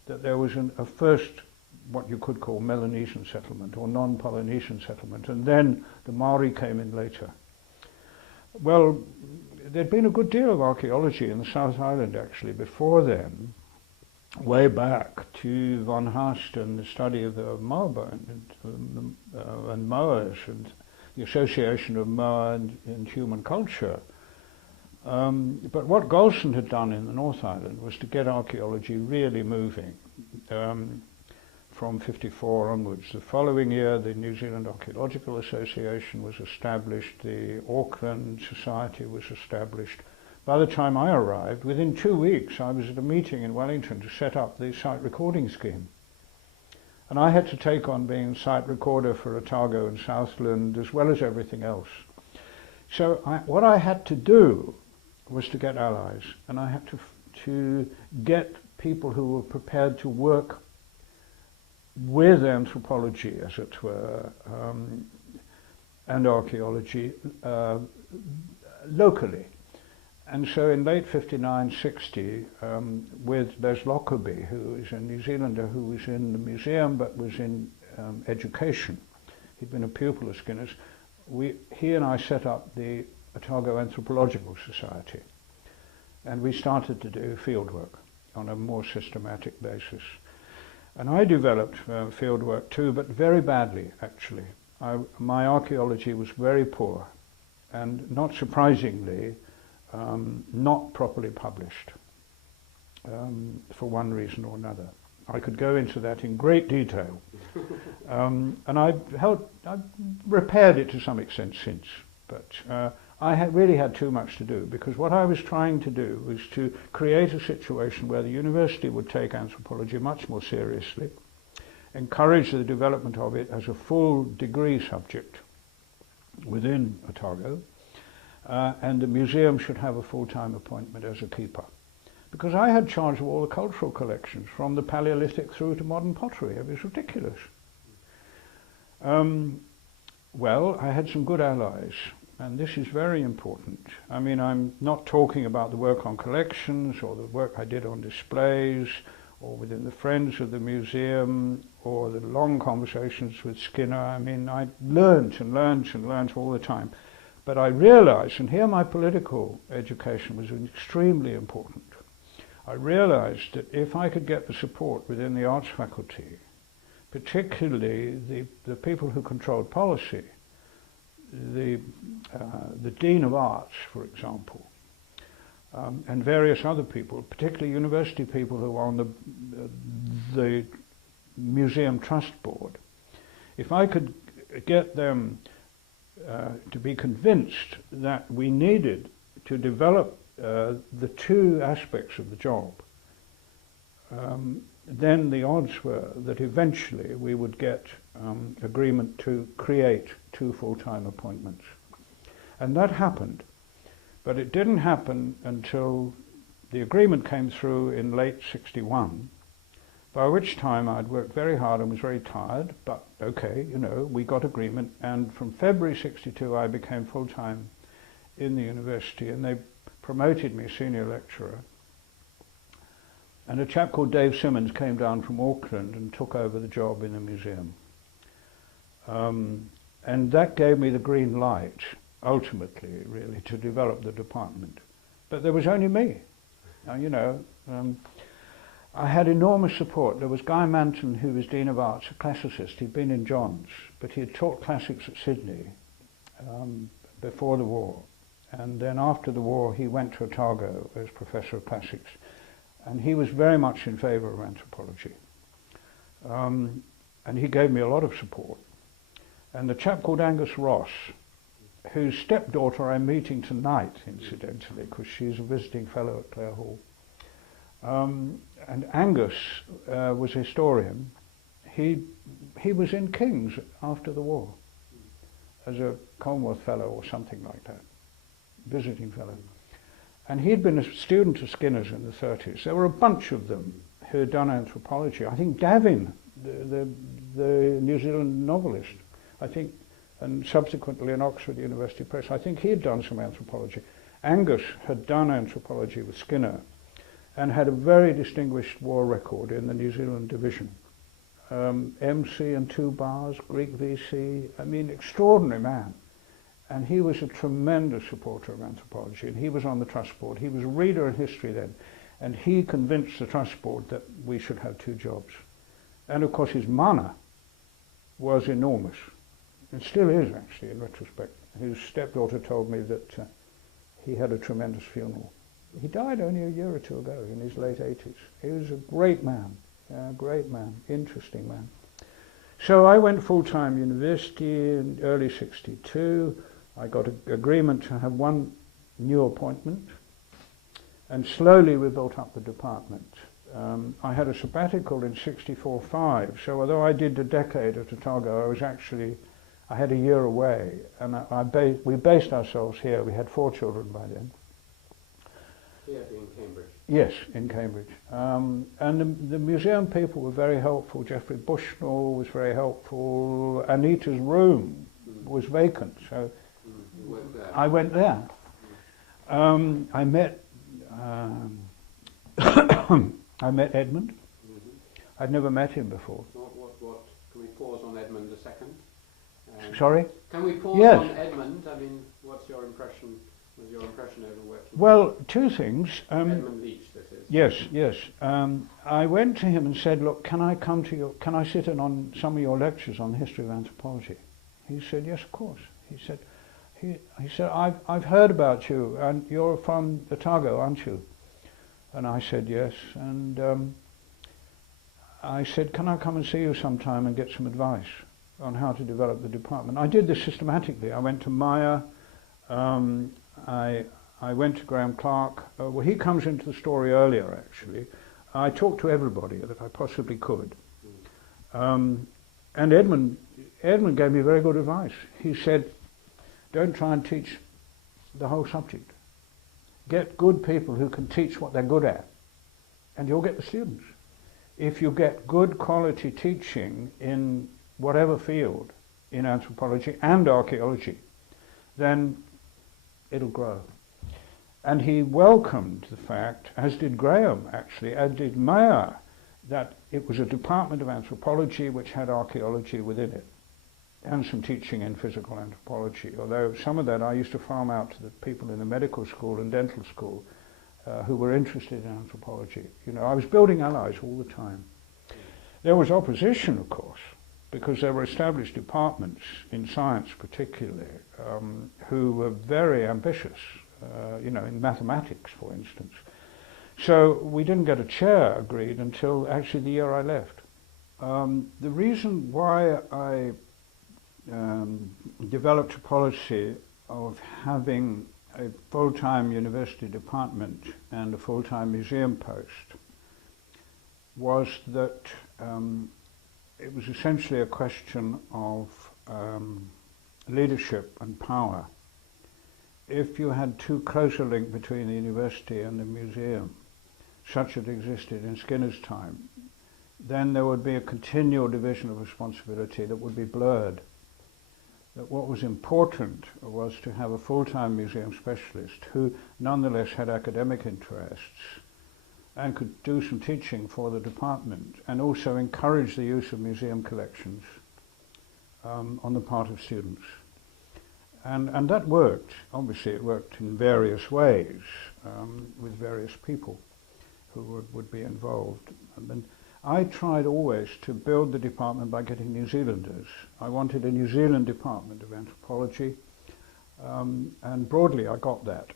that there was a first, what you could call Melanesian settlement, or non-Polynesian settlement, and then the Maori came in later. Well, there'd been a good deal of archaeology in the South Island, actually, before then, way back to von Haast and the study of the Moabone and Moas, and the association of Moa and human culture. But what Golson had done in the North Island was to get archaeology really moving from 54 onwards. The following year, the New Zealand Archaeological Association was established, the Auckland Society was established. By the time I arrived, within 2 weeks, I was at a meeting in Wellington to set up the site recording scheme. And I had to take on being site recorder for Otago and Southland, as well as everything else. So what I had to do was to get allies, and I had to get people who were prepared to work with anthropology, as it were, and archaeology locally. And so in late 59, 60, with Les Lockerbie, who is a New Zealander who was in the museum but was in education, he'd been a pupil of Skinner's, he and I set up the Otago Anthropological Society, and we started to do fieldwork on a more systematic basis. And I developed fieldwork too, but very badly actually. My archaeology was very poor, and not surprisingly, not properly published, for one reason or another. I could go into that in great detail, and I've repaired it to some extent since, but I really had too much to do, because what I was trying to do was to create a situation where the university would take anthropology much more seriously, encourage the development of it as a full degree subject within Otago, and the museum should have a full-time appointment as a keeper. Because I had charge of all the cultural collections, from the Paleolithic through to modern pottery. It was ridiculous. Well, I had some good allies, and this is very important. I mean, I'm not talking about the work on collections, or the work I did on displays, or within the Friends of the Museum, or the long conversations with Skinner. I mean, I learnt and learnt and learnt all the time. But I realized, and here my political education was extremely important, I realized that if I could get the support within the arts faculty, particularly the people who controlled policy, the Dean of Arts, for example, and various other people, particularly university people who were on the Museum Trust Board, if I could get them to be convinced that we needed to develop the two aspects of the job, then the odds were that eventually we would get agreement to create 2 full-time appointments. And that happened, but it didn't happen until the agreement came through in late 61, by which time I'd worked very hard and was very tired, but okay, you know, we got agreement, and from February 62 I became full-time in the university, and they promoted me senior lecturer. And a chap called Dave Simmons came down from Auckland and took over the job in the museum. And that gave me the green light, ultimately, really, to develop the department. But there was only me. Now, you know, I had enormous support. There was Guy Manton, who was Dean of Arts, a classicist. He'd been in Johns, but he had taught classics at Sydney before the war. And then after the war, he went to Otago as Professor of Classics. And he was very much in favour of anthropology. And he gave me a lot of support. And the chap called Angus Ross, whose stepdaughter I'm meeting tonight, incidentally, because she's a visiting fellow at Clare Hall. And Angus was a historian. He was in King's after the war as a Commonwealth Fellow or something like that, visiting fellow. And he'd been a student of Skinner's in the 30s. There were a bunch of them who had done anthropology. I think Gavin, the New Zealand novelist, I think, and subsequently in Oxford University Press, I think he had done some anthropology. Angus had done anthropology with Skinner and had a very distinguished war record in the New Zealand division. MC and 2 bars, Greek VC, I mean, extraordinary man. And he was a tremendous supporter of anthropology, and he was on the trust board. He was a reader in history then, and he convinced the trust board that we should have 2 jobs. And of course his mana was enormous, and still is actually in retrospect. His stepdaughter told me that he had a tremendous funeral. He died only a year or 2 ago, in his late 80s. He was a great man, interesting man. So I went full-time university in early 62. I got an agreement to have 1 new appointment, and slowly we built up the department. I had a sabbatical in 64-5, so although I did a decade at Otago, I had a year away, and we based ourselves here. We had 4 children by then. Here in Cambridge? Yes, in Cambridge. And the museum people were very helpful. Geoffrey Bushnell was very helpful. Anita's room was vacant, so You went there. I went there. I met I met Edmund. I'd never met him before. What? Can we pause on Edmund a second? Sorry? Can we pause Yes. on Edmund? I mean, what's your impression? Was your impression over working? Well, two things. Edmund Leach, this is. Yes, yes. I went to him and said, look, can I sit in on some of your lectures on the history of anthropology? He said, yes, of course. He said, I've heard about you, and you're from Otago, aren't you? And I said, yes. And I said, can I come and see you sometime and get some advice on how to develop the department? I did this systematically. I went to Maya. I went to Graham Clark. Well, he comes into the story earlier, actually. I talked to everybody that I possibly could. And Edmund gave me very good advice. He said, don't try and teach the whole subject. Get good people who can teach what they're good at, and you'll get the students. If you get good quality teaching in whatever field, in anthropology and archaeology, then it'll grow. And he welcomed the fact, as did Graham actually, as did Maya, that it was a department of anthropology which had archaeology within it, and some teaching in physical anthropology, although some of that I used to farm out to the people in the medical school and dental school who were interested in anthropology. You know, I was building allies all the time. There was opposition, of course, because there were established departments, in science particularly, who were very ambitious, you know, in mathematics, for instance. So we didn't get a chair agreed until actually the year I left. The reason why I developed a policy of having a full-time university department and a full-time museum post was that it was essentially a question of leadership and power. If you had too close a link between the university and the museum, such as existed in Skinner's time, then there would be a continual division of responsibility that would be blurred. That what was important was to have a full-time museum specialist who nonetheless had academic interests and could do some teaching for the department and also encourage the use of museum collections on the part of students. And that worked. Obviously it worked in various ways with various people who would be involved. And I tried always to build the department by getting New Zealanders. I wanted a New Zealand department of anthropology, and broadly I got that.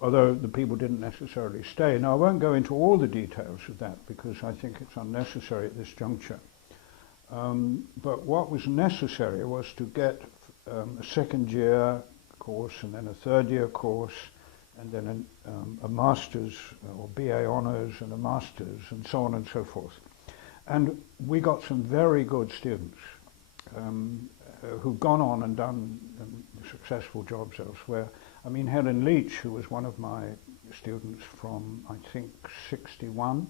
Although the people didn't necessarily stay. Now I won't go into all the details of that because I think it's unnecessary at this juncture. But what was necessary was to get a second year course and then a third year course and then a master's or BA honours and a master's and so on and so forth. And we got some very good students who've gone on and done successful jobs elsewhere. I mean, Helen Leach, who was one of my students from, I think, 61,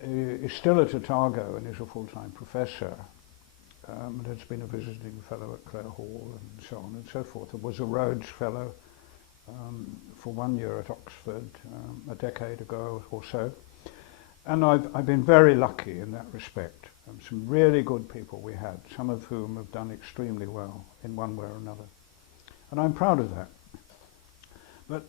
is still at Otago and is a full-time professor, and has been a visiting fellow at Clare Hall and so on and so forth. And was a Rhodes Fellow for 1 year at Oxford a decade ago or so. And I've been very lucky in that respect. Some really good people we had, some of whom have done extremely well in one way or another. And I'm proud of that. But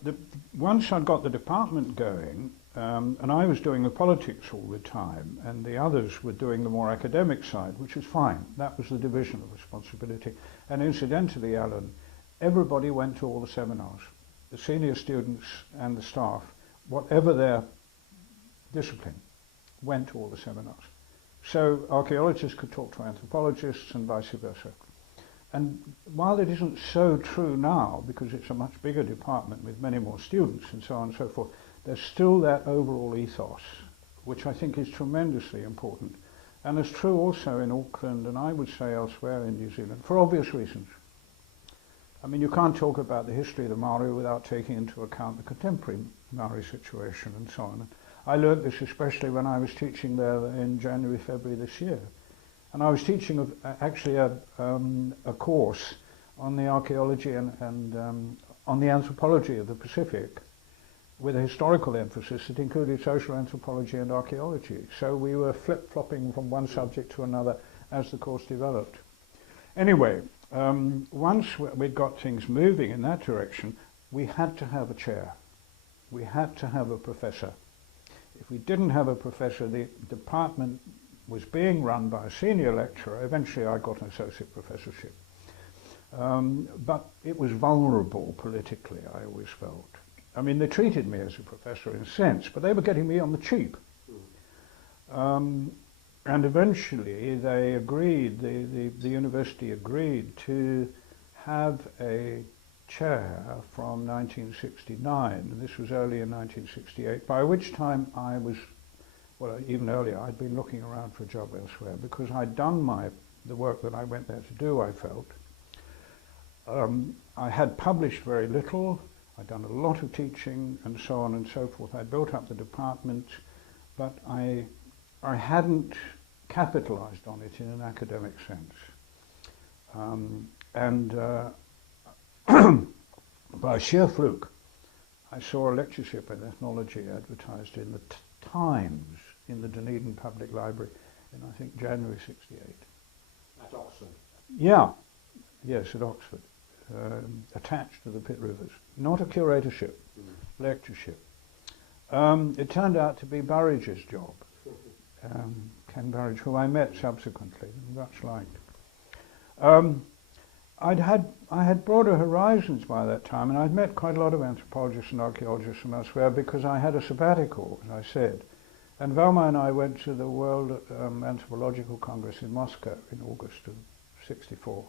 once I got the department going, and I was doing the politics all the time, and the others were doing the more academic side, which was fine. That was the division of responsibility. And incidentally, Alan, everybody went to all the seminars. The senior students and the staff, whatever their discipline, went to all the seminars. So archaeologists could talk to anthropologists and vice versa. And while it isn't so true now, because it's a much bigger department with many more students and so on and so forth, there's still that overall ethos, which I think is tremendously important. And it's true also in Auckland, and I would say elsewhere in New Zealand, for obvious reasons. I mean, you can't talk about the history of the Maori without taking into account the contemporary Maori situation and so on. And I learnt this especially when I was teaching there in January, February this year. And I was teaching actually a course on the archaeology and on the anthropology of the Pacific, with a historical emphasis that included social anthropology and archaeology. So we were flip-flopping from one subject to another as the course developed. Anyway, once we'd got things moving in that direction, we had to have a chair. We had to have a professor. If we didn't have a professor, the department was being run by a senior lecturer. Eventually I got an associate professorship. But it was vulnerable politically, I always felt. I mean, they treated me as a professor in a sense, but they were getting me on the cheap. And eventually they agreed, the university agreed to have a chair from 1969, and this was early in 1968, by which time I was, well, even earlier, I'd been looking around for a job elsewhere because I'd done the work that I went there to do, I felt. I had published very little, I'd done a lot of teaching and so on and so forth. I'd built up the department, but I hadn't capitalized on it in an academic sense. By sheer fluke, I saw a lectureship in ethnology advertised in the Times in the Dunedin Public Library in, I think, January '68. At Oxford? Yeah, yes, at Oxford, attached to the Pitt Rivers. Not a curatorship, lectureship. It turned out to be Burridge's job. Ken Burridge, who I met subsequently, much liked. I had broader horizons by that time, and I'd met quite a lot of anthropologists and archaeologists from elsewhere because I had a sabbatical, as I said. And Velma and I went to the World Anthropological Congress in Moscow in August of '64.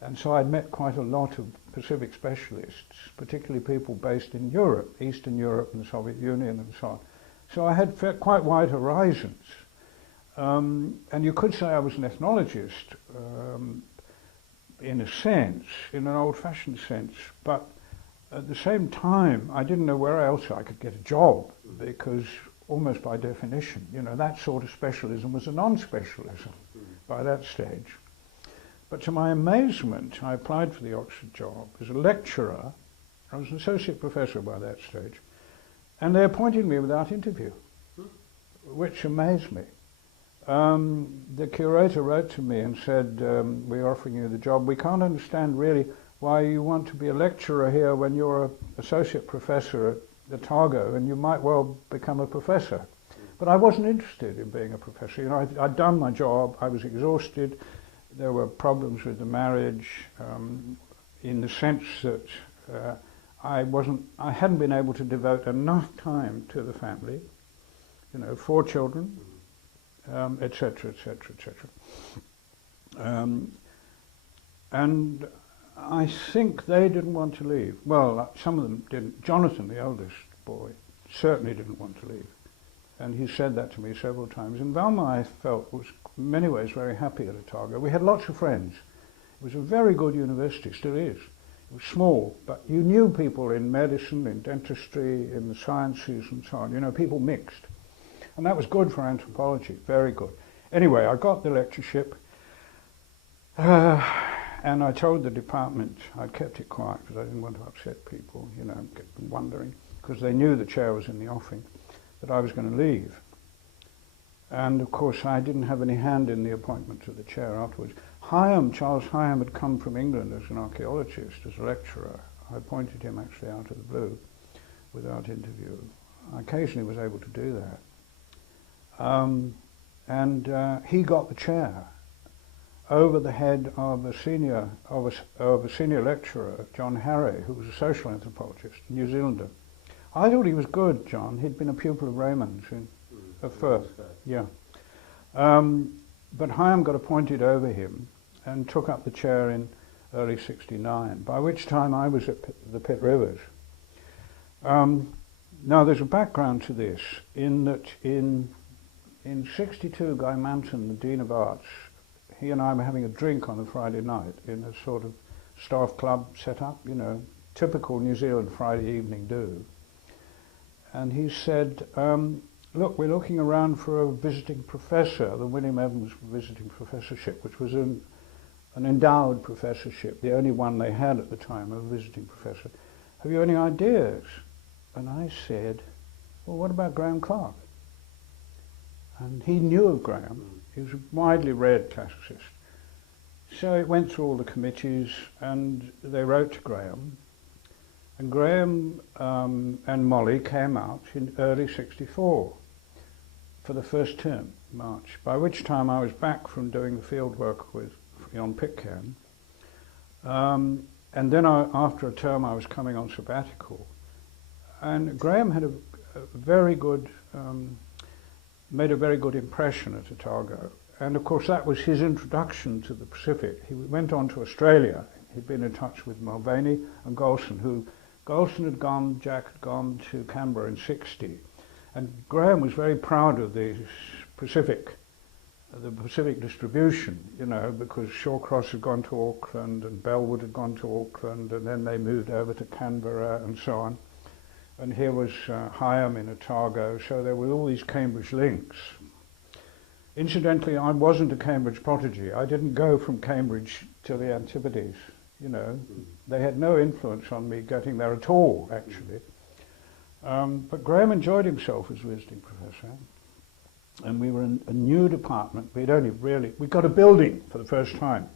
And so I'd met quite a lot of Pacific specialists, particularly people based in Europe, Eastern Europe and the Soviet Union and so on. So I had quite wide horizons. And you could say I was an ethnologist, in a sense, in an old-fashioned sense, but at the same time I didn't know where else I could get a job, because almost by definition, you know, that sort of specialism was a non-specialism by that stage. But to my amazement, I applied for the Oxford job as a lecturer. I was an associate professor by that stage, and they appointed me without interview, which amazed me. The curator wrote to me and said, we're offering you the job. We can't understand really why you want to be a lecturer here when you're an associate professor at Otago, and you might well become a professor. But I wasn't interested in being a professor. You know, I'd done my job, I was exhausted. There were problems with the marriage, in the sense that I hadn't been able to devote enough time to the family. You know, 4 children, etc., etc., etc. And I think they didn't want to leave. Well, some of them didn't. Jonathan, the eldest boy, certainly didn't want to leave. And he said that to me several times. And Velma, I felt, was in many ways very happy at Otago. We had lots of friends. It was a very good university, still is. It was small, but you knew people in medicine, in dentistry, in the sciences and so on. You know, people mixed. And that was good for anthropology, very good. Anyway, I got the lectureship, and I told the department, I'd kept it quiet because I didn't want to upset people, you know, get them wondering, because they knew the chair was in the offing, that I was going to leave. And of course I didn't have any hand in the appointment to the chair afterwards. Charles Hyam had come from England as an archaeologist, as a lecturer. I appointed him actually out of the blue, without interview. I occasionally was able to do that. He got the chair over the head of a senior lecturer, John Harry, who was a social anthropologist, a New Zealander. I thought he was good, John. He'd been a pupil of Raymond's at Firth. Yeah. But Hyam got appointed over him and took up the chair in early '69, by which time I was at the Pitt Rivers. Now there's a background to this, in that in '62, Guy Manton, the Dean of Arts, he and I were having a drink on a Friday night in a sort of staff club set up, you know, typical New Zealand Friday evening do. And he said, look, we're looking around for a visiting professor, the William Evans visiting professorship, which was an endowed professorship, the only one they had at the time, a visiting professor. Have you any ideas? And I said, well, what about Graham Clark? And he knew of Graham. He was a widely read classicist. So it went through all the committees, and they wrote to Graham. And Graham and Molly came out in early '64 for the first term, March, by which time I was back from doing the field work on Pitcairn. And then after a term I was coming on sabbatical. And Graham had a very good, made a very good impression at Otago. And of course that was his introduction to the Pacific. He went on to Australia. He'd been in touch with Mulvaney and Golson, Jack had gone to Canberra in '60. And Graham was very proud of the Pacific distribution, you know, because Shawcross had gone to Auckland and Bellwood had gone to Auckland, and then they moved over to Canberra and so on. And here was Higham in Otago, so there were all these Cambridge links. Incidentally, I wasn't a Cambridge prodigy. I didn't go from Cambridge to the Antipodes, you know. They had no influence on me getting there at all, actually. But Graham enjoyed himself as visiting professor. And we were in a new department. We got a building for the first time,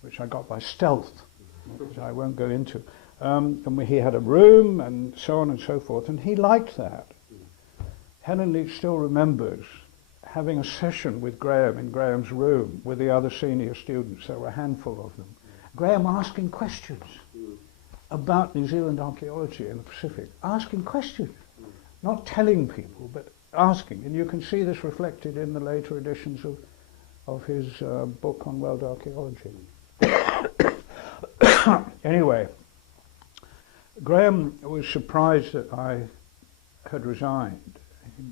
which I got by stealth, which I won't go into. And he had a room and so on and so forth, and he liked that. Helen Leach still remembers having a session with Graham in Graham's room with the other senior students. There were a handful of them. Graham asking questions about New Zealand archaeology in the Pacific. Asking questions, not telling people, but asking. And you can see this reflected in the later editions of his book on world archaeology. Anyway, Graham was surprised that I had resigned.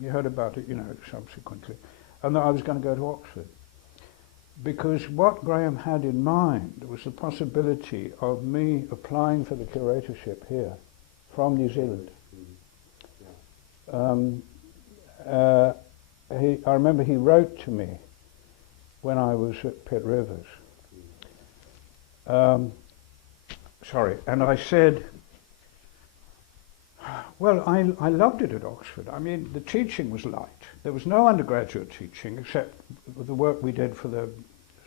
He heard about it, you know, subsequently, and that I was going to go to Oxford. Because what Graham had in mind was the possibility of me applying for the curatorship here from New Zealand. I remember he wrote to me when I was at Pitt Rivers. And I said, well, I loved it at Oxford. I mean, the teaching was light. There was no undergraduate teaching except the work we did for the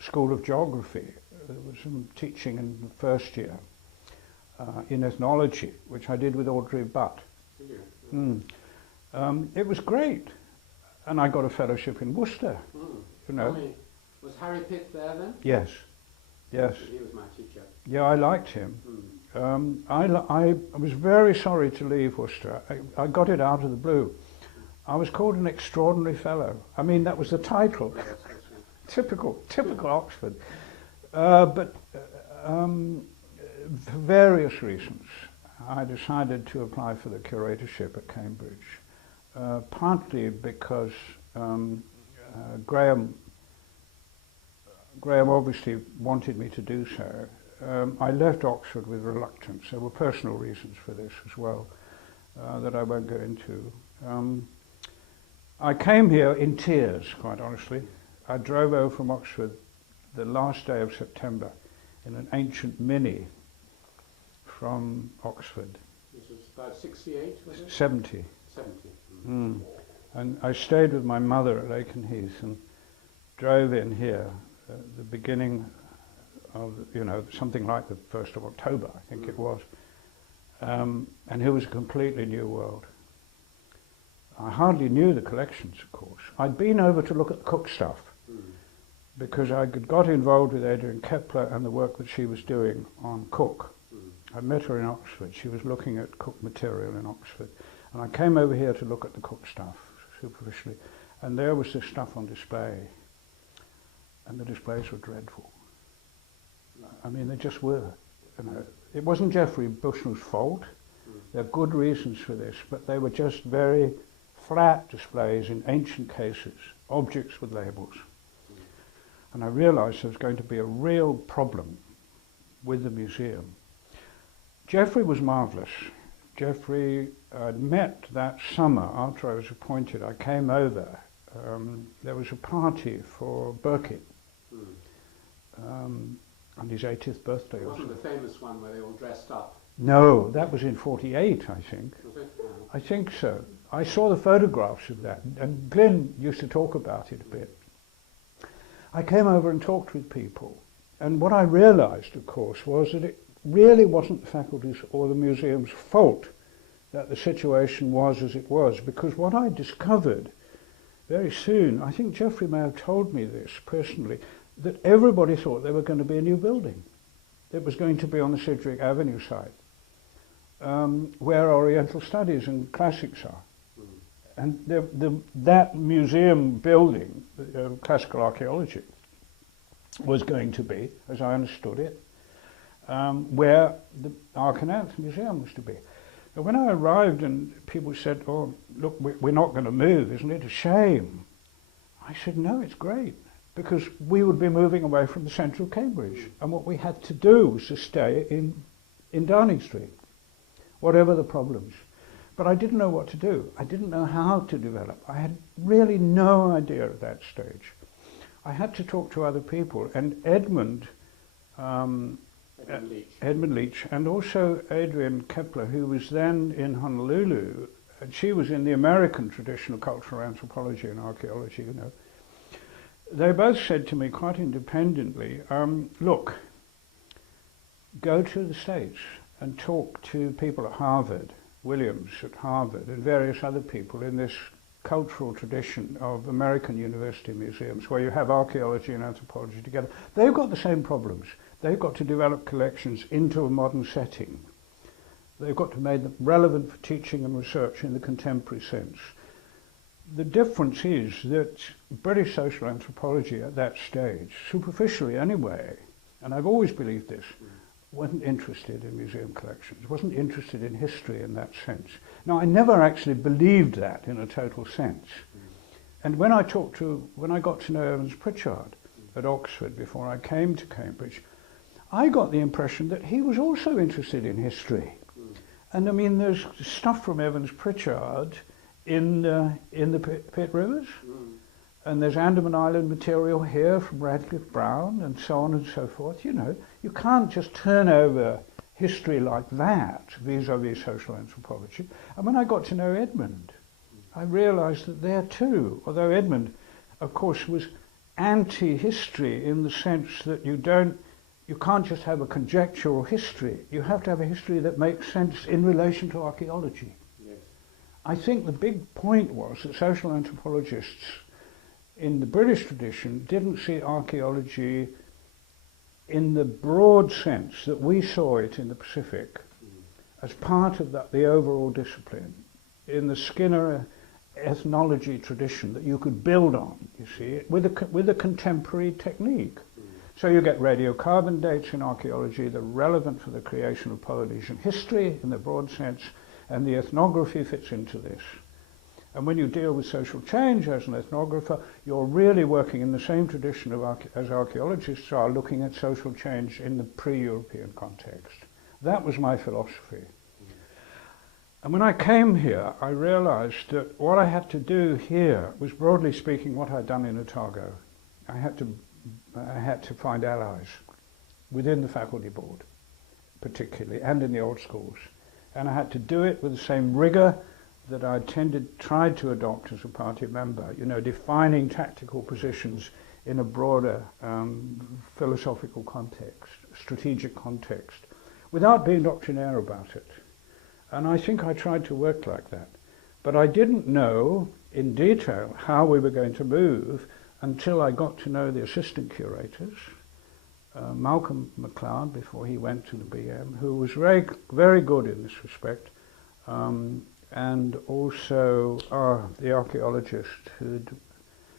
School of Geography. There was some teaching in the first year in ethnology, which I did with Audrey Butt. It was great. And I got a fellowship in Worcester. You know. Was Harry Pitt there then? Yes. Yes. He was my teacher. Yeah, I liked him. I was very sorry to leave Worcester. I got it out of the blue. I was called an extraordinary fellow. I mean, that was the title. Typical Oxford. But for various reasons, I decided to apply for the curatorship at Cambridge. Partly because Graham obviously wanted me to do so. I left Oxford with reluctance. There were personal reasons for this as well that I won't go into. I came here in tears, quite honestly. I drove over from Oxford the last day of September in an ancient Mini from Oxford. This was about 68, was it? 70. 70. And I stayed with my mother at Lakenheath and drove in here at the beginning of, you know, something like the 1st of October, I think it was. And it was a completely new world. I hardly knew the collections, of course. I'd been over to look at the Cook stuff because I got involved with Adrian Kepler and the work that she was doing on Cook. I met her in Oxford. She was looking at Cook material in Oxford. And I came over here to look at the Cook stuff, superficially. And there was this stuff on display. And the displays were dreadful. I mean, they just were. You know, it wasn't Geoffrey Bushnell's fault. There are good reasons for this, but they were just very flat displays in ancient cases, objects with labels. And I realized there was going to be a real problem with the museum. Geoffrey was marvelous. Geoffrey, I'd met that summer after I was appointed. I came over. There was a party for Burkitt. on his 80th birthday. It Or wasn't something. the famous one where they all dressed up, No, that was in 48, I think. was it? No. I think so. I saw the photographs of that, and Glyn used to talk about it a bit. I came over and talked with people, and what I realised, of course, was that it really wasn't the faculty's or the museum's fault that the situation was as it was, because what I discovered very soon, I think Geoffrey may have told me this personally, that everybody thought there were going to be a new building. It was going to be on the Sidgwick Avenue site, where Oriental Studies and Classics are. And that museum building, classical archaeology, was going to be, as I understood it, where the Arcanauts Museum was to be. And when I arrived and people said, oh, look, we're not going to move, isn't it a shame? I said, no, it's great, because we would be moving away from the centre of Cambridge. And what we had to do was to stay in Downing Street, whatever the problems. But I didn't know what to do. I didn't know how to develop. I had really no idea at that stage. I had to talk to other people, and Edmund Leach, and also Adrian Kepler, who was then in Honolulu, and she was in the American tradition of cultural anthropology and archaeology, you know. They both said to me quite independently, look, go to the States and talk to people at Harvard, Williams at Harvard, and various other people in this cultural tradition of American university museums where you have archaeology and anthropology together. They've got the same problems. They've got to develop collections into a modern setting. They've got to make them relevant for teaching and research in the contemporary sense. The difference is that British social anthropology at that stage, superficially anyway, and I've always believed this, wasn't interested in museum collections, wasn't interested in history in that sense. Now, I never actually believed that in a total sense. And when I got to know Evans Pritchard at Oxford before I came to Cambridge, I got the impression that he was also interested in history. And I mean, there's stuff from Evans Pritchard in the Pitt Rivers, and there's Andaman Island material here from Radcliffe Brown, and so on and so forth. You know, you can't just turn over history like that vis-a-vis social anthropology. And when I got to know Edmund, I realised that there too, although Edmund, of course, was anti-history in the sense that you can't just have a conjectural history. You have to have a history that makes sense in relation to archaeology. Yes. I think the big point was that social anthropologists in the British tradition didn't see archaeology in the broad sense that we saw it in the Pacific as part of the overall discipline, in the Skinner ethnology tradition that you could build on, you see, with a contemporary technique. So you get radiocarbon dates in archaeology that are relevant for the creation of Polynesian history in the broad sense, and the ethnography fits into this. And when you deal with social change as an ethnographer, you're really working in the same tradition as archaeologists are, looking at social change in the pre-European context. That was my philosophy. And when I came here, I realized that what I had to do here was, broadly speaking, what I'd done in Otago. I had to find allies within the faculty board, particularly, and in the old schools. And I had to do it with the same rigor that I tried to adopt as a party member, you know, defining tactical positions in a broader philosophical context, strategic context, without being doctrinaire about it. And I think I tried to work like that. But I didn't know in detail how we were going to move until I got to know the assistant curators, Malcolm MacLeod, before he went to the BM, who was very, very good in this respect, and also the archaeologist who'd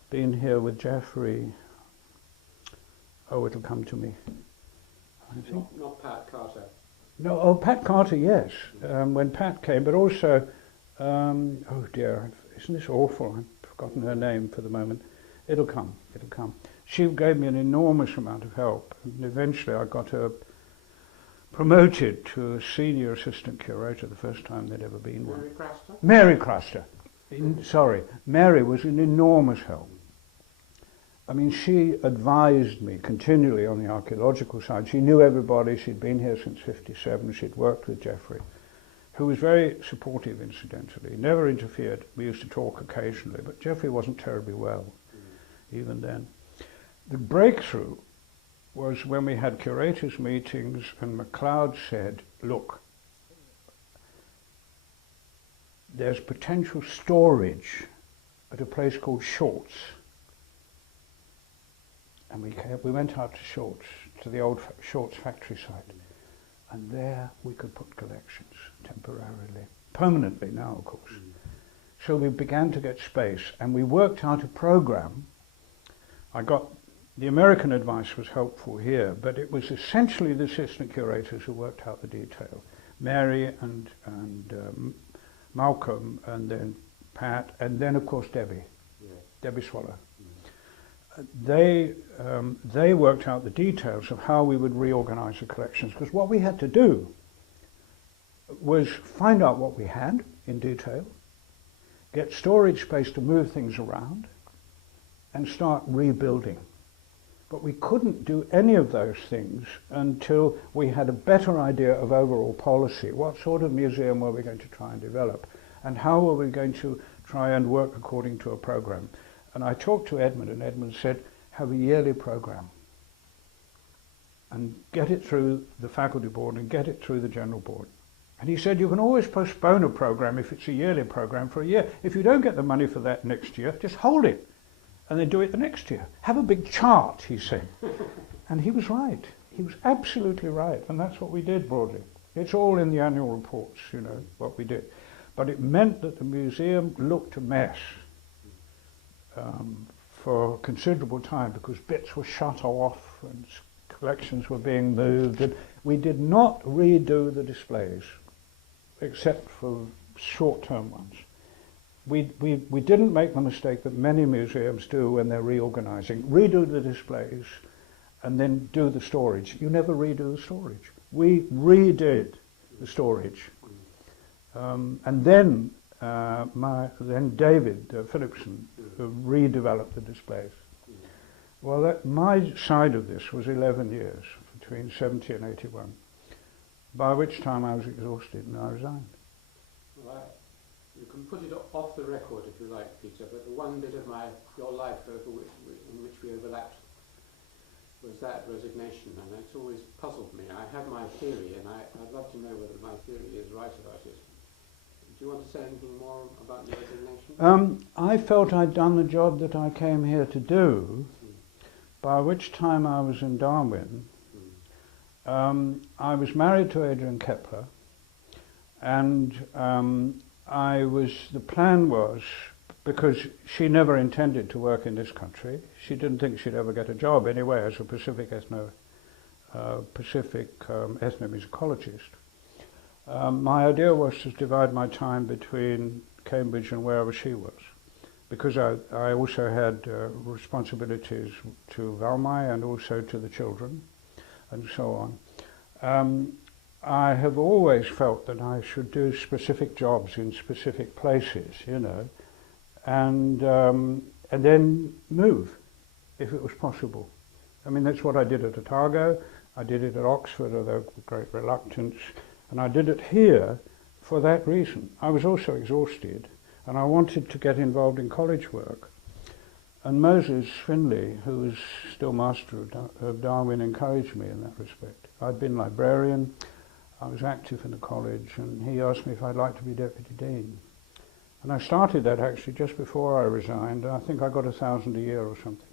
been here with Geoffrey. Oh, it'll come to me. I think. Not Pat Carter. No, Pat Carter, yes, when Pat came, but also, oh dear, isn't this awful? I've forgotten her name for the moment. It'll come. She gave me an enormous amount of help, and eventually I got her promoted to a senior assistant curator the first time there'd ever been one. Mary Craster? Mary Craster. Sorry, Mary was an enormous help. I mean, she advised me continually on the archaeological side. She knew everybody. She'd been here since '57. She'd worked with Geoffrey, who was very supportive, incidentally. Never interfered. We used to talk occasionally, but Geoffrey wasn't terribly well, even then. The breakthrough was when we had curators' meetings and MacLeod said, look, there's potential storage at a place called Shorts. And we went out to Shorts, to the old Shorts factory site. And there we could put collections temporarily, permanently now, of course. So we began to get space, and we worked out a program. The American advice was helpful here, but it was essentially the assistant curators who worked out the detail. Mary and Malcolm, and then Pat, and then of course Debbie, Debbie Swallow. They worked out the details of how we would reorganize the collections, because what we had to do was find out what we had in detail, get storage space to move things around, and start rebuilding. But we couldn't do any of those things until we had a better idea of overall policy. What sort of museum were we going to try and develop? And how were we going to try and work according to a program? And I talked to Edmund, and Edmund said, have a yearly program and get it through the faculty board and get it through the general board. And he said, you can always postpone a program if it's a yearly program for a year. If you don't get the money for that next year, just hold it and then do it the next year. Have a big chart, he said. And he was right. He was absolutely right. And that's what we did broadly. It's all in the annual reports, you know, what we did. But it meant that the museum looked a mess for considerable time, because bits were shut off and collections were being moved. And we did not redo the displays, except for short-term ones. We didn't make the mistake that many museums do when they're reorganizing. Redo the displays and then do the storage. You never redo the storage. We redid the storage. And then David Philipson redeveloped the displays. Well, my side of this was 11 years, between 70 and 81, by which time I was exhausted and I resigned. Right. You can put it off the record if you like, Peter, but the one bit of your life in which we overlapped was that resignation, and it's always puzzled me. I have my theory, and I'd love to know whether my theory is right about it. Do you want to say anything more about the resignation? I felt I'd done the job that I came here to do, by which time I was in Darwin. I was married to Adrian Kepler, and the plan was, because she never intended to work in this country, she didn't think she'd ever get a job anyway as a Pacific ethnomusicologist. My idea was to divide my time between Cambridge and wherever she was, because I also had responsibilities to Valmai and also to the children and so on. I have always felt that I should do specific jobs in specific places, you know, and then move if it was possible. I mean, that's what I did at Otago. I did it at Oxford, although with great reluctance. And I did it here for that reason. I was also exhausted, and I wanted to get involved in college work. And Moses Finley, who was still master of Darwin, encouraged me in that respect. I'd been librarian, I was active in the college, and he asked me if I'd like to be deputy dean. And I started that actually just before I resigned. I think I got 1,000 a year or something.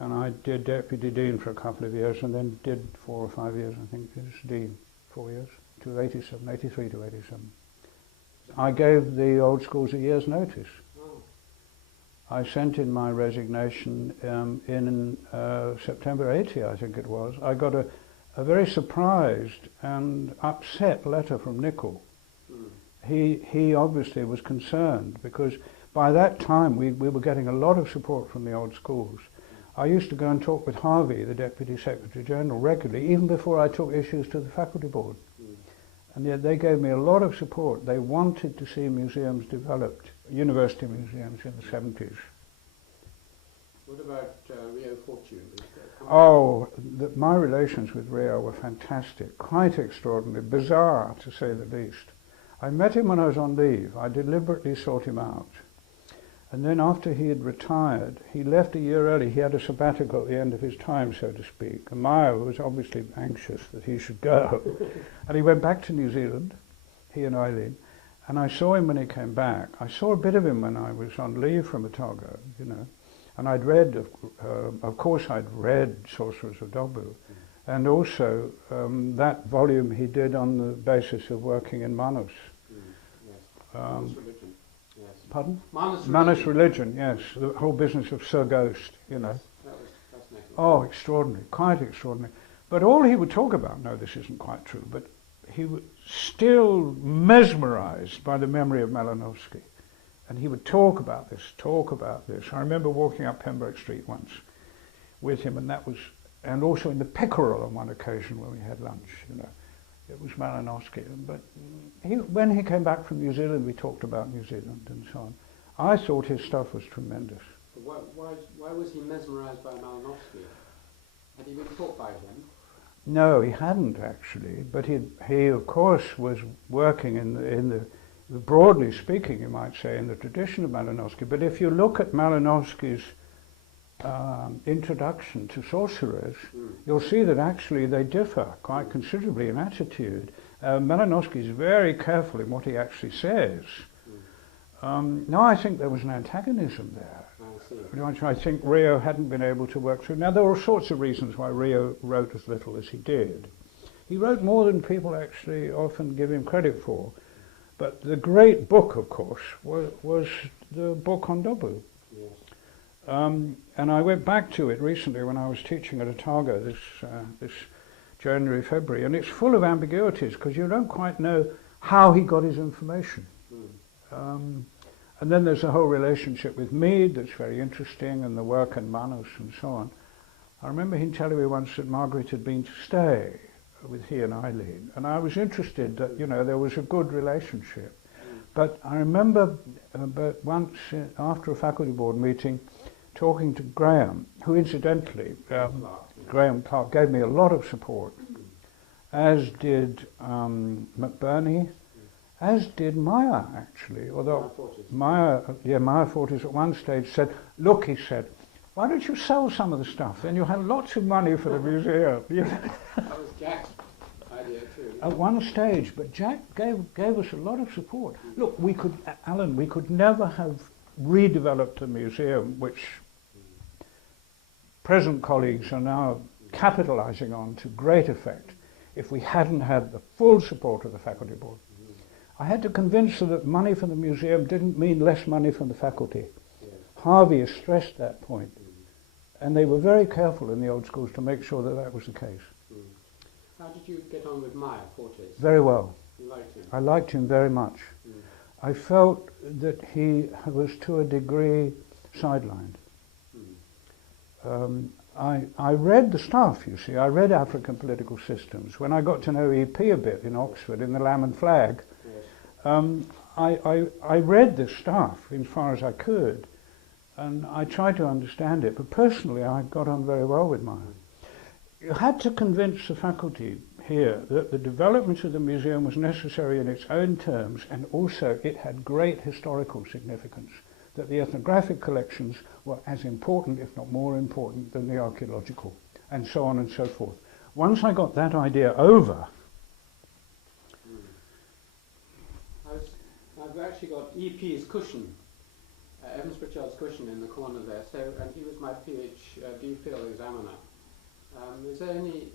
And I did deputy dean for a couple of years, and then did 4 or 5 years, I think, as dean, 4 years. To 87, 83 to 87. I gave the old schools a year's notice. I sent in my resignation in September 80, I think it was. I got a very surprised and upset letter from Nicol. He obviously was concerned, because by that time we were getting a lot of support from the old schools. I used to go and talk with Harvey, the Deputy Secretary General, regularly, even before I took issues to the faculty board. And yet they gave me a lot of support. They wanted to see museums developed, university museums in the 70s. What about Rio Fortune? Oh, my relations with Rio were fantastic, quite extraordinary, bizarre to say the least. I met him when I was on leave. I deliberately sought him out. And then after he had retired, he left a year early. He had a sabbatical at the end of his time, so to speak. And Maya was obviously anxious that he should go. And he went back to New Zealand, he and Eileen. And I saw him when he came back. I saw a bit of him when I was on leave from Otago, you know. And I'd read, of course I'd read Sorcerers of Dobu. And also that volume he did on the basis of working in Manus. Yes. Manus religion. Yes. Pardon? Manus religion, yes. The whole business of Sir Ghost, you know. Yes, that was fascinating. Oh, extraordinary, quite extraordinary. But all he would talk about, no, this isn't quite true, but he was still mesmerized by the memory of Malinowski. And he would talk about this. I remember walking up Pembroke Street once with him, and also in the Pickerel on one occasion when we had lunch, you know. It was Malinowski. But when he came back from New Zealand, we talked about New Zealand and so on. I thought his stuff was tremendous. Why was he mesmerized by Malinowski? Had he been taught by him? No, he hadn't actually, but he of course was working in the broadly speaking, you might say, in the tradition of Malinowski. But if you look at Malinowski's introduction to sorcerers, you'll see that actually they differ quite considerably in attitude. Malinowski is very careful in what he actually says. No, I think there was an antagonism there, which I think Rio hadn't been able to work through. Now, there were all sorts of reasons why Rio wrote as little as he did. He wrote more than people actually often give him credit for. But the great book, of course, was the book on Dobu. Yes. And I went back to it recently when I was teaching at Otago this January, February, and it's full of ambiguities because you don't quite know how he got his information. And then there's a whole relationship with Mead that's very interesting, and the work in Manus and so on. I remember him telling me once that Margaret had been to stay with he and Eileen, and I was interested that, you know, there was a good relationship. But I remember once after a faculty board meeting talking to Graham, who incidentally, Graham Clark gave me a lot of support, as did McBurney, as did Maya actually, although Maya Fortis at one stage said, look, he said, why don't you sell some of the stuff? Then you'll have lots of money for the museum. That was Jack's idea too. At one stage, but Jack gave us a lot of support. Look, Alan, we could never have redeveloped a museum, which present colleagues are now capitalizing on to great effect, if we hadn't had the full support of the faculty board. I had to convince her that money from the museum didn't mean less money from the faculty. Harvey has stressed that point. And they were very careful in the old schools to make sure that that was the case. How did you get on with Maya Fortis? Very well. You liked him? I liked him very much. I felt that he was to a degree sidelined. I read the stuff, you see. I read African Political Systems. When I got to know EP a bit in Oxford, in the Lamb and Flag, I read this stuff as far as I could. And I tried to understand it, but personally I got on very well with Maya. You had to convince the faculty here that the development of the museum was necessary in its own terms, and also it had great historical significance, that the ethnographic collections were as important, if not more important, than the archaeological, and so on and so forth. Once I got that idea over... I've actually got EP's cushion. Evans Pritchard's cushion in the corner there, and he was my PhD field examiner. Is there any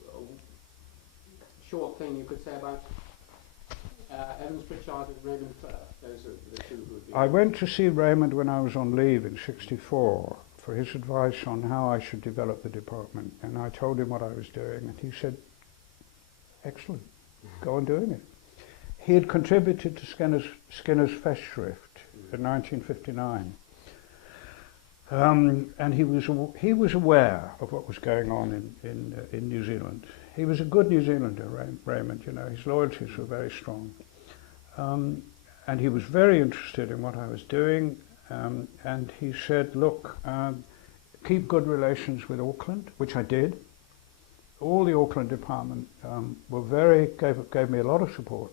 short thing you could say about Evans Pritchard and Raymond Firth? Those are the two who would be... I went to see Raymond when I was on leave in '64 for his advice on how I should develop the department, and I told him what I was doing, and he said, excellent, go on doing it. He had contributed to Skinner's Festschrift in 1959. And he was aware of what was going on in New Zealand. He was a good New Zealander, Raymond, you know, his loyalties were very strong. And he was very interested in what I was doing, and he said, look, keep good relations with Auckland, which I did. All the Auckland department gave me a lot of support.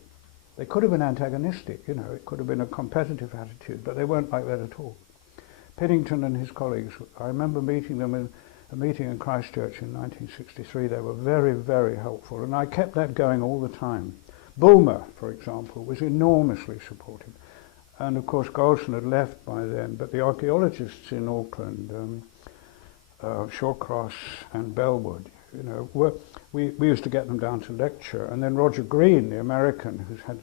They could have been antagonistic, you know, it could have been a competitive attitude, but they weren't like that at all. Piddington and his colleagues, I remember meeting them in a meeting in Christchurch in 1963. They were very, very helpful, and I kept that going all the time. Bulmer, for example, was enormously supportive. And of course Golson had left by then, but the archaeologists in Auckland, Shawcross and Bellwood, you know, we used to get them down to lecture. And then Roger Green, the American, who's had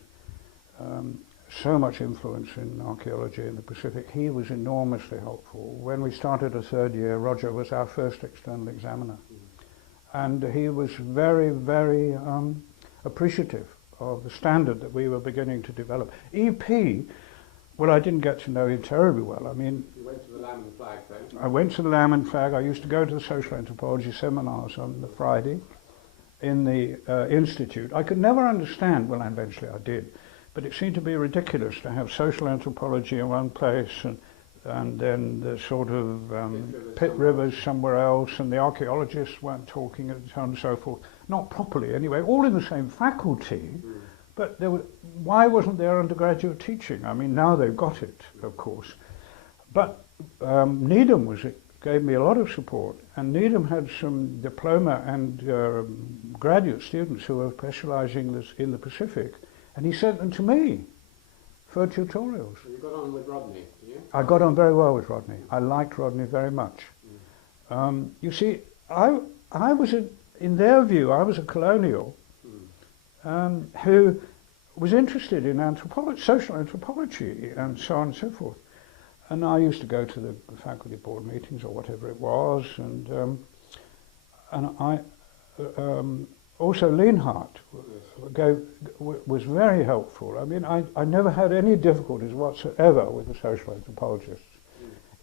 so much influence in archaeology in the Pacific, he was enormously helpful. When we started a third year, Roger was our first external examiner. And he was very, very appreciative of the standard that we were beginning to develop. EP, well, I didn't get to know him terribly well. I mean, You went to the Lamb and Flag, though? I went to the Lamb and Flag. I used to go to the social anthropology seminars on the Friday in the Institute. I could never understand, well, eventually I did, but it seemed to be ridiculous to have social anthropology in one place and then the sort of pit rivers somewhere else, and the archaeologists weren't talking and so on and so forth. Not properly anyway, all in the same faculty. But why wasn't there undergraduate teaching? I mean, now they've got it, of course. But Needham gave me a lot of support, and Needham had some diploma and graduate students who were specialising in the Pacific, and he sent them to me for tutorials. So you got on with Rodney, did you? I got on very well with Rodney. I liked Rodney very much. You see, I was, in their view, I was a colonial who was interested in anthropology, social anthropology, and so on and so forth. And I used to go to the faculty board meetings or whatever it was, and I also Lienhardt was very helpful. I mean, I never had any difficulties whatsoever with the social anthropologists.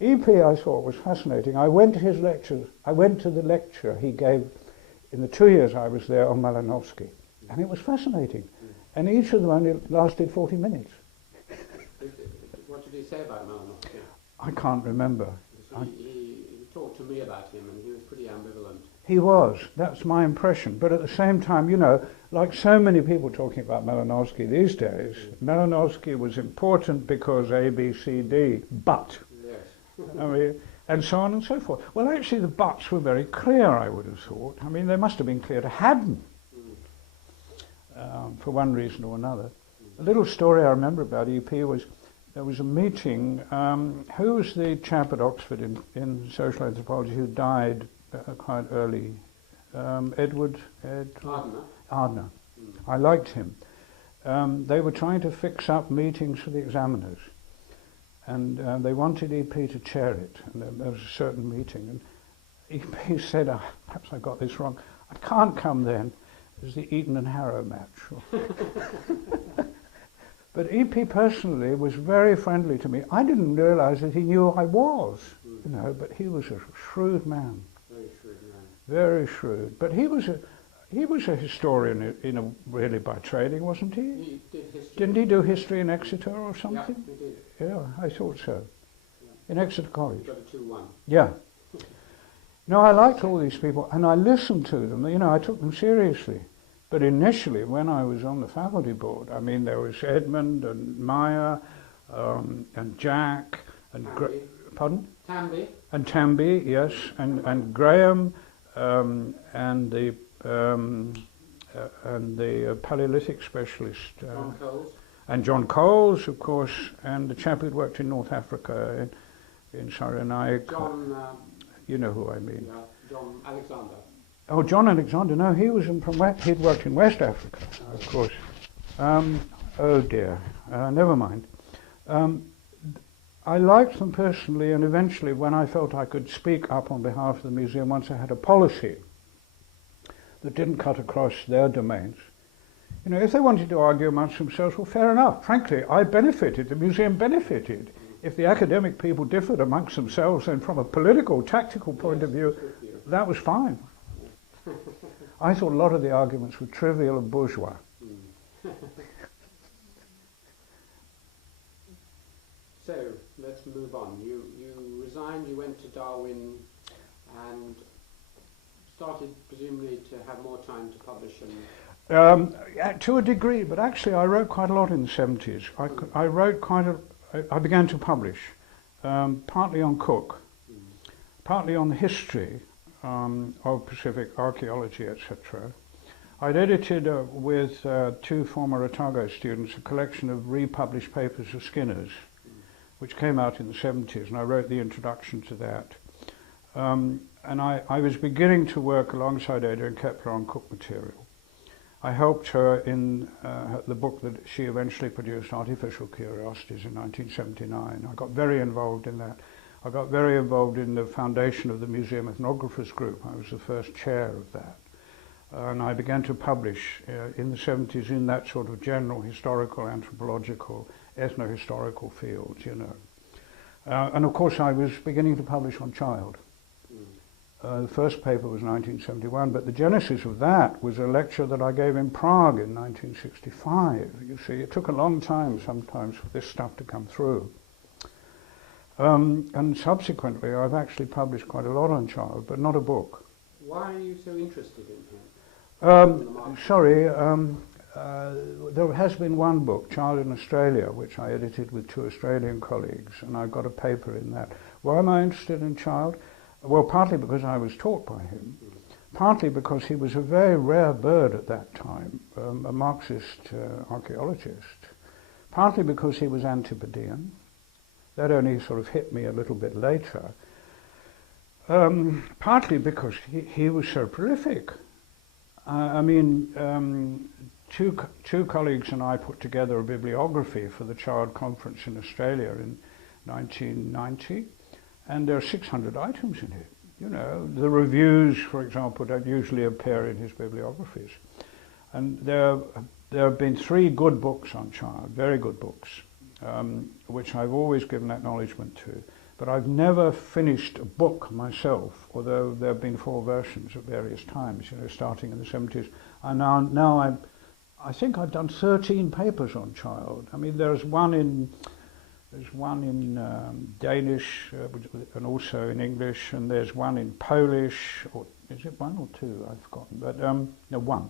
EP I thought was fascinating. I went to his lectures. I went to the lecture he gave in the 2 years I was there on Malinowski. And it was fascinating. And each of them only lasted 40 minutes. What did he say about Malinowski? I can't remember. He talked to me about him, and he was pretty ambivalent. He was. That's my impression. But at the same time, you know, like so many people talking about Malinowski these days, Malinowski was important because A, B, C, D, but. Yes. I mean, and so on and so forth. Well, actually, the buts were very clear, I would have thought. I mean, they must have been clear to Haddon. For one reason or another. A little story I remember about EP was there was a meeting. Who was the chap at Oxford in social anthropology who died quite early? Ardner. I liked him. They were trying to fix up meetings for the examiners, and they wanted EP to chair it. And there was a certain meeting, and EP said, perhaps I got this wrong, I can't come then. Is the Eton and Harrow match. But EP personally was very friendly to me. I didn't realise that he knew I was, you know, but he was a shrewd man. Very shrewd man. Very shrewd. But he was a historian really by training, wasn't he? He did history. Didn't he do history in Exeter or something? Yeah, he did. Yeah, I thought so. Yeah. In Exeter He College. got a 2-1. Yeah. No, I liked all these people, and I listened to them. You know, I took them seriously. But initially, when I was on the faculty board, I mean, there was Edmund and Maya and Jack and pardon? Tamby. And Tamby, yes, and Graham and the Paleolithic specialist. John Coles. And John Coles, of course, and the chap who'd worked in North Africa in Saranaik. John. You know who I mean. Yeah, John Alexander. Oh, John Alexander, no, he was he'd worked in West Africa, of course. Oh dear, never mind. I liked them personally, and eventually when I felt I could speak up on behalf of the museum, once I had a policy that didn't cut across their domains. You know, if they wanted to argue amongst themselves, well, fair enough. Frankly, I benefited, the museum benefited. If the academic people differed amongst themselves, and from a political, tactical point of view, that was fine. I thought a lot of the arguments were trivial and bourgeois. So let's move on. You resigned. You went to Darwin. and started presumably to have more time to publish and... To a degree, but actually I wrote quite a lot in the 70s. I wrote I began to publish, partly on Cook, partly on the history of Pacific archaeology, etc. I'd edited with two former Otago students a collection of republished papers of Skinner's, which came out in the 70s, and I wrote the introduction to that. And I was beginning to work alongside Ada and Kepler on Cook material. I helped her in the book that she eventually produced, Artificial Curiosities, in 1979. I got very involved in that. I got very involved in the foundation of the Museum Ethnographers Group. I was the first chair of that. And I began to publish in the 70s in that sort of general historical, anthropological, ethno-historical fields, you know. And of course I was beginning to publish on child. The first paper was 1971, but the genesis of that was a lecture that I gave in Prague in 1965. You see, it took a long time sometimes for this stuff to come through. And subsequently, I've actually published quite a lot on child, but not a book. Why are you so interested in him? There has been one book, Child in Australia, which I edited with two Australian colleagues, and I got a paper in that. Why am I interested in child? Well, partly because I was taught by him, partly because he was a very rare bird at that time, a Marxist archaeologist, partly because he was Antipodean. That only sort of hit me a little bit later, partly because he was so prolific. Two colleagues and I put together a bibliography for the Child Conference in Australia in 1990. And there are 600 items in it. You know, the reviews, for example, don't usually appear in his bibliographies. And there have been 3 good books on child, very good books, which I've always given acknowledgement to. But I've never finished a book myself, although there have been 4 versions at various times, you know, starting in the 70s. And I think I've done 13 papers on child. I mean, there's one in Danish and also in English, and there's one in Polish, or is it 1 or 2? I've forgotten, but no, 1.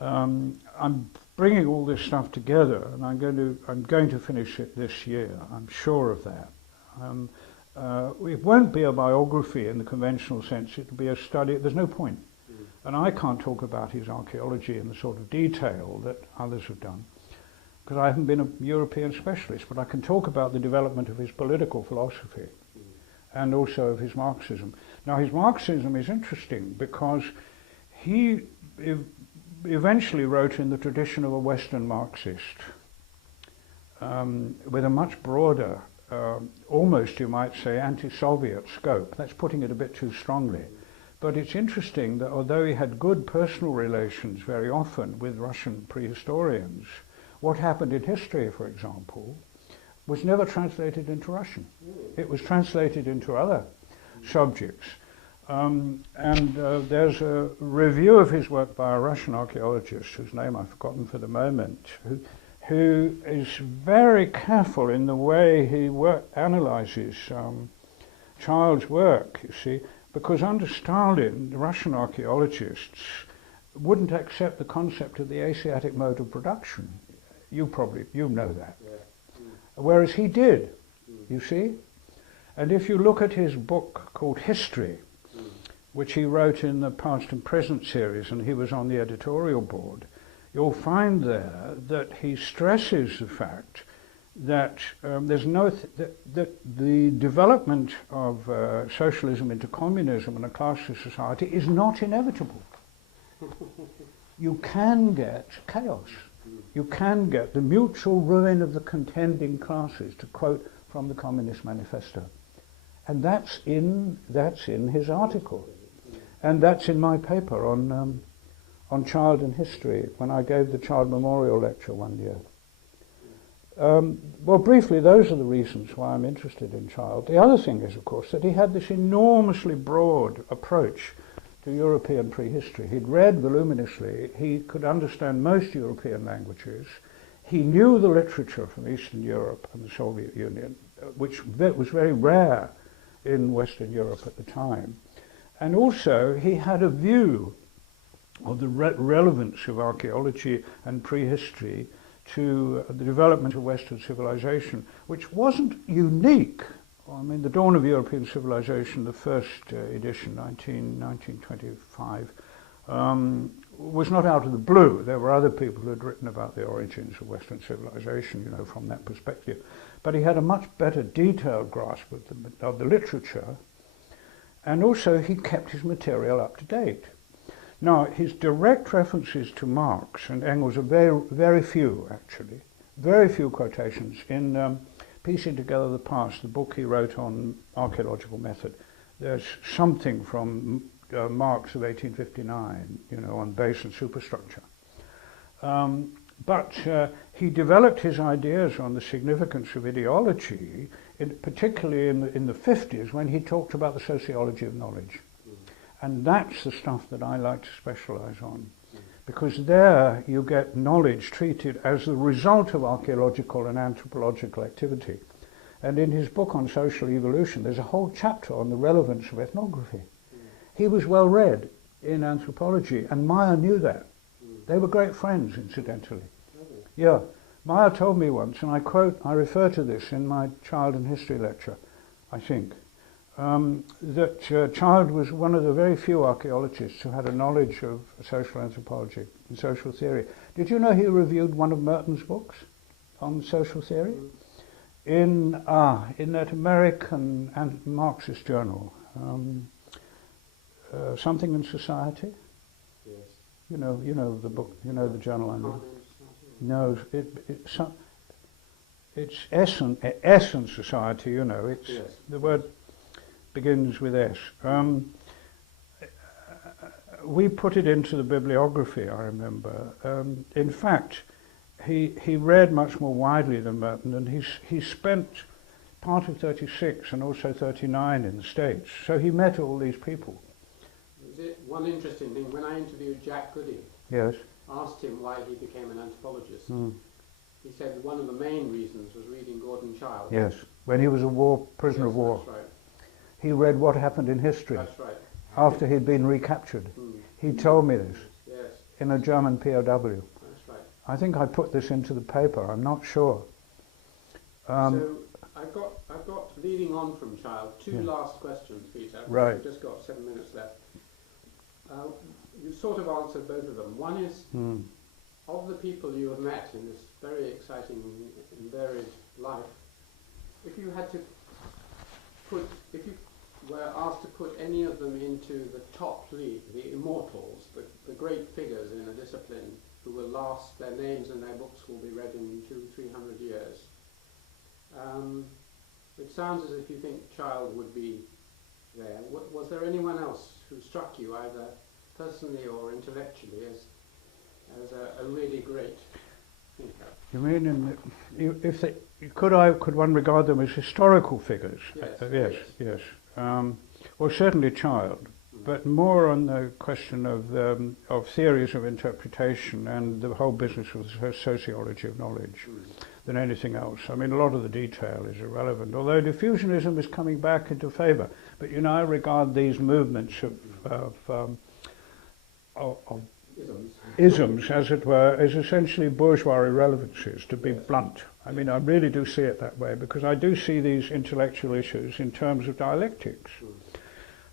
I'm bringing all this stuff together, and I'm going to finish it this year. I'm sure of that. It won't be a biography in the conventional sense. It'll be a study. There's no point, and I can't talk about his archaeology in the sort of detail that others have done, because I haven't been a European specialist, but I can talk about the development of his political philosophy and also of his Marxism. Now, his Marxism is interesting because he eventually wrote in the tradition of a Western Marxist with a much broader, almost you might say, anti-Soviet scope. That's putting it a bit too strongly. But it's interesting that although he had good personal relations very often with Russian prehistorians, what happened in history, for example, was never translated into Russian. It was translated into other subjects. There's a review of his work by a Russian archaeologist, whose name I've forgotten for the moment, who is very careful in the way he analyzes Child's work, you see, because under Stalin, the Russian archaeologists wouldn't accept the concept of the Asiatic mode of production. You know that. Yeah. Whereas he did, you see. And if you look at his book called History, which he wrote in the Past and Present series, and he was on the editorial board, you'll find there that he stresses the fact that that the development of socialism into communism and a classless society is not inevitable. You can get chaos. You can get the mutual ruin of the contending classes, to quote from the Communist Manifesto. And that's in his article. And that's in my paper on child and history, when I gave the Child Memorial Lecture one year. Well, briefly, those are the reasons why I'm interested in child. The other thing is, of course, that he had this enormously broad approach to European prehistory. He'd read voluminously, he could understand most European languages, he knew the literature from Eastern Europe and the Soviet Union, which was very rare in Western Europe at the time, And also he had a view of the relevance of archaeology and prehistory to the development of Western civilization, which wasn't unique. I mean, the dawn of European civilization, the first edition, 1925, was not out of the blue. There were other people who had written about the origins of Western civilization, you know, from that perspective. But he had a much better detailed grasp of the literature, and also he kept his material up to date. Now, his direct references to Marx and Engels are very, very few, actually. Very few quotations. In Piecing Together the Past, the book he wrote on archaeological method, there's something from Marx of 1859, you know, on base and superstructure. But he developed his ideas on the significance of ideology, particularly in the 50s, when he talked about the sociology of knowledge. And that's the stuff that I like to specialize on, because there you get knowledge treated as the result of archaeological and anthropological activity. And in his book on social evolution, there's a whole chapter on the relevance of ethnography. He was well read in anthropology, and Meyer knew that. They were great friends, incidentally. Yeah, Meyer told me once, and I quote, I refer to this in my Child and History lecture, I think, that Child was one of the very few archaeologists who had a knowledge of social anthropology and social theory. Did you know he reviewed one of Merton's books on social theory? In that American Marxist journal, Something in Society? Yes. You know the book, you know the journal I mean. No, it's Essence Society, you know, it's, yes. The word begins with S. We put it into the bibliography, I remember. In fact, he read much more widely than Merton, and he spent part of 36 and also 39 in the States, so he met all these people. One interesting thing, when I interviewed Jack Goody, yes, asked him why he became an anthropologist, he said one of the main reasons was reading Gordon Childe. Yes, when he was a prisoner of war. That's right. He read What Happened in History. That's right. After he'd been recaptured. He told me this. Yes. In a German POW. That's right. I think I put this into the paper, I'm not sure. So I've got leading on from Childe, two last questions, Peter. Right. We've just got 7 minutes left. You sort of answered both of them. One is, of the people you have met in this very exciting and varied life, if you were asked to put any of them into the top league, the immortals, the great figures in a discipline who will last, their names and their books will be read in 200-300 years, it sounds as if you think Childe would be there. Was there anyone else who struck you, either personally or intellectually, as a really great thinker? You mean could one regard them as historical figures? Yes. Yes. Well, certainly Childe, but more on the question of theories of interpretation and the whole business of the sociology of knowledge than anything else. I mean, a lot of the detail is irrelevant, although diffusionism is coming back into favour. But you know, I regard these movements of isms, as it were, as essentially bourgeois irrelevancies, to be blunt. I mean, I really do see it that way, because I do see these intellectual issues in terms of dialectics.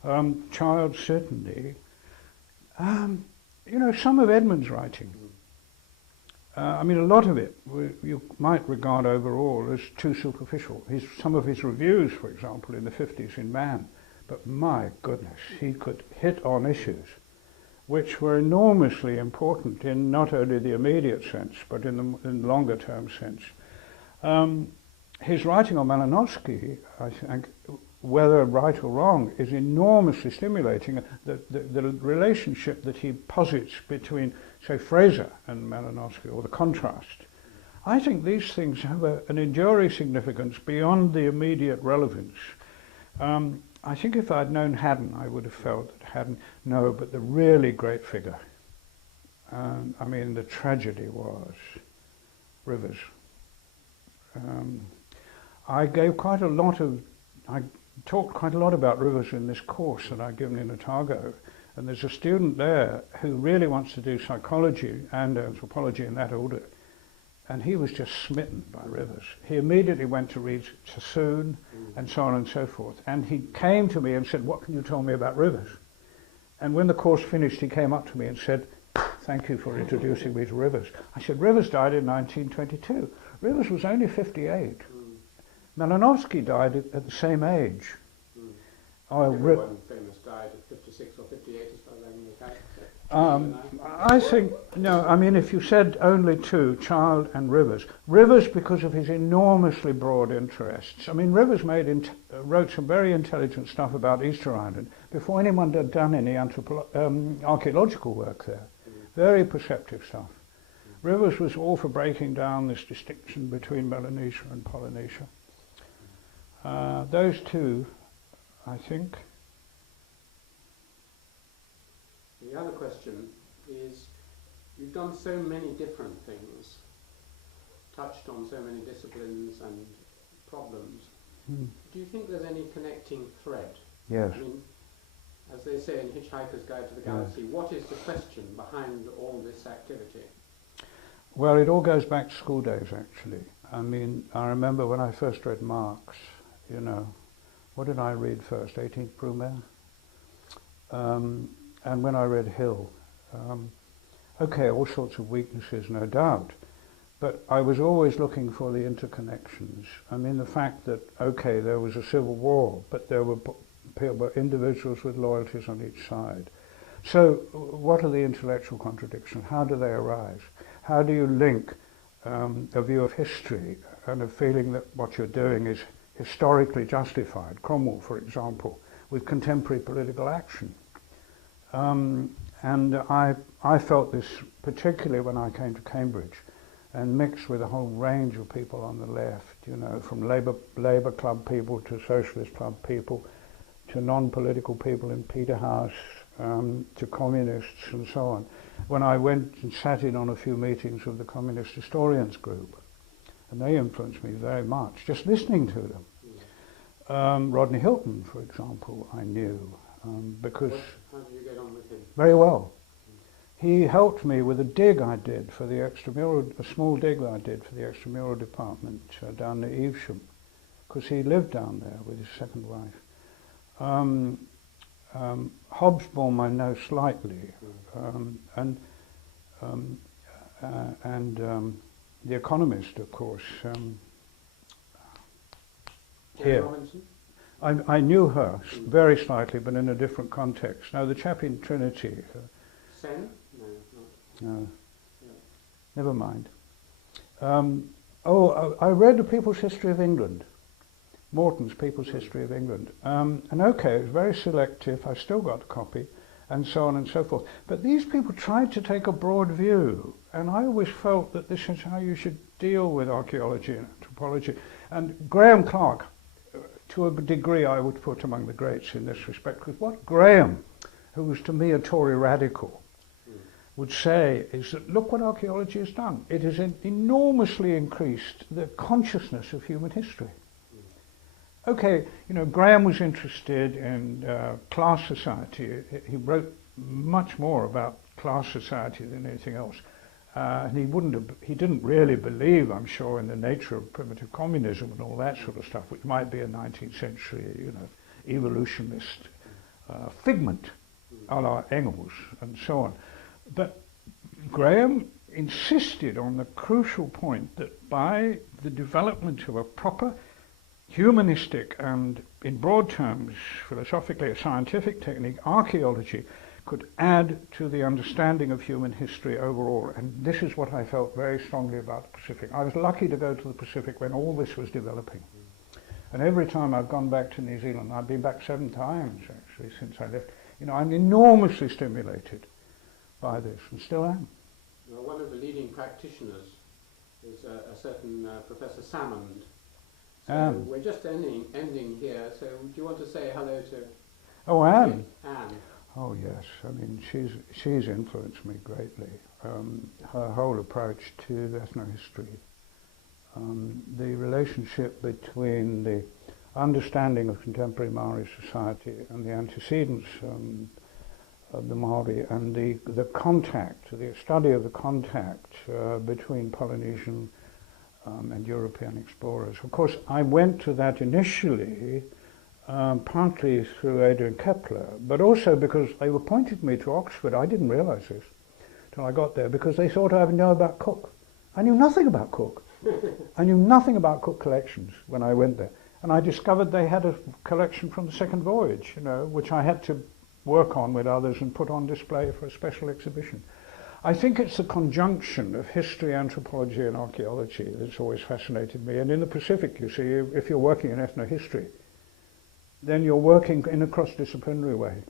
Childe, certainly. You know, some of Edmund's writing, I mean, a lot of it you might regard overall as too superficial. Some of his reviews, for example, in the 50s in Man, but my goodness, he could hit on issues which were enormously important in not only the immediate sense, but in the longer term sense. His writing on Malinowski, I think, whether right or wrong, is enormously stimulating. The relationship that he posits between, say, Fraser and Malinowski, or the contrast. I think these things have an enduring significance beyond the immediate relevance. I think if I'd known Haddon, I would have felt that Haddon, no, but the really great figure. I mean, the tragedy was Rivers. I gave quite a lot of, I talked quite a lot about rivers in this course that I've given in Otago. And there's a student there who really wants to do psychology and anthropology in that order. And he was just smitten by rivers. He immediately went to read Sassoon and so on and so forth. And he came to me and said, "What can you tell me about rivers?" And when the course finished, he came up to me and said, "Thank you for introducing me to Rivers." I said, "Rivers died in 1922. Rivers was only 58. Malinowski died at the same age. Everyone famous died at 56 or 58 as far as I can recall. I think, no, I mean, if you said only two, Child and Rivers. Rivers because of his enormously broad interests. I mean, Rivers wrote some very intelligent stuff about Easter Island before anyone had done any archaeological work there. Very perceptive stuff. Rivers was all for breaking down this distinction between Melanesia and Polynesia. Those two, I think. The other question is, you've done so many different things, touched on so many disciplines and problems. Do you think there's any connecting thread? Yes. I mean, as they say in Hitchhiker's Guide to the Galaxy, what is the question behind all this activity? Well, it all goes back to school days, actually. I mean, I remember when I first read Marx, you know, what did I read first? 18th Brumaire? And when I read Hill, okay, all sorts of weaknesses, no doubt, but I was always looking for the interconnections. I mean, the fact that, okay, there was a civil war, but there were individuals with loyalties on each side. So what are the intellectual contradictions? How do they arise? How do you link a view of history and a feeling that what you're doing is historically justified, Cromwell, for example, with contemporary political action? And I felt this particularly when I came to Cambridge and mixed with a whole range of people on the left, you know, from Labour Club people to Socialist Club people to non-political people in Peterhouse, to communists and so on. When I went and sat in on a few meetings of the Communist Historians Group, and they influenced me very much, just listening to them. Rodney Hilton, for example, I knew, because... How did you get on with him? Very well. He helped me with a dig I did for the extramural, a small dig that I did for the extramural department down near Evesham, because he lived down there with his second wife. Hobsbawm I know slightly, and The Economist, of course. Here. Robinson? I knew her very slightly, but in a different context. Now, the chap in Trinity. Sen? No, not. No. Never mind. I read The People's History of England, Morton's People's History of England. And okay, it was very selective. I still got a copy, and so on and so forth. But these people tried to take a broad view, and I always felt that this is how you should deal with archaeology and anthropology. And Graham Clark, to a degree, I would put among the greats in this respect, because what Graham, who was to me a Tory radical, would say is that, look what archaeology has done. It has enormously increased the consciousness of human history. Okay, you know, Graham was interested in class society. He wrote much more about class society than anything else. And he didn't really believe, I'm sure, in the nature of primitive communism and all that sort of stuff, which might be a 19th century, you know, evolutionist figment, a la Engels and so on. But Graham insisted on the crucial point that by the development of a proper humanistic and, in broad terms, philosophically a scientific technique, archaeology could add to the understanding of human history overall. And this is what I felt very strongly about the Pacific. I was lucky to go to the Pacific when all this was developing. And every time I've gone back to New Zealand, I've been back 7 times actually since I left, you know, I'm enormously stimulated by this, and still am. Well, one of the leading practitioners is a certain Professor Salmond. So we're just ending here, so do you want to say hello to... Oh, Anne. Anne. Oh yes, I mean she's influenced me greatly. Her whole approach to ethnohistory, the relationship between understanding of contemporary Maori society and the antecedents of the Maori and the contact, the study of the contact between Polynesian and European explorers. Of course, I went to that initially partly through Adrian Kepler, but also because they were pointing me to Oxford. I didn't realise this till I got there, because they thought I would know about Cook. I knew nothing about Cook. I knew nothing about Cook collections when I went there. And I discovered they had a collection from the second voyage, you know, which I had to work on with others and put on display for a special exhibition. I think it's the conjunction of history, anthropology and archaeology that's always fascinated me. And in the Pacific, you see, if you're working in ethnohistory, then you're working in a cross-disciplinary way.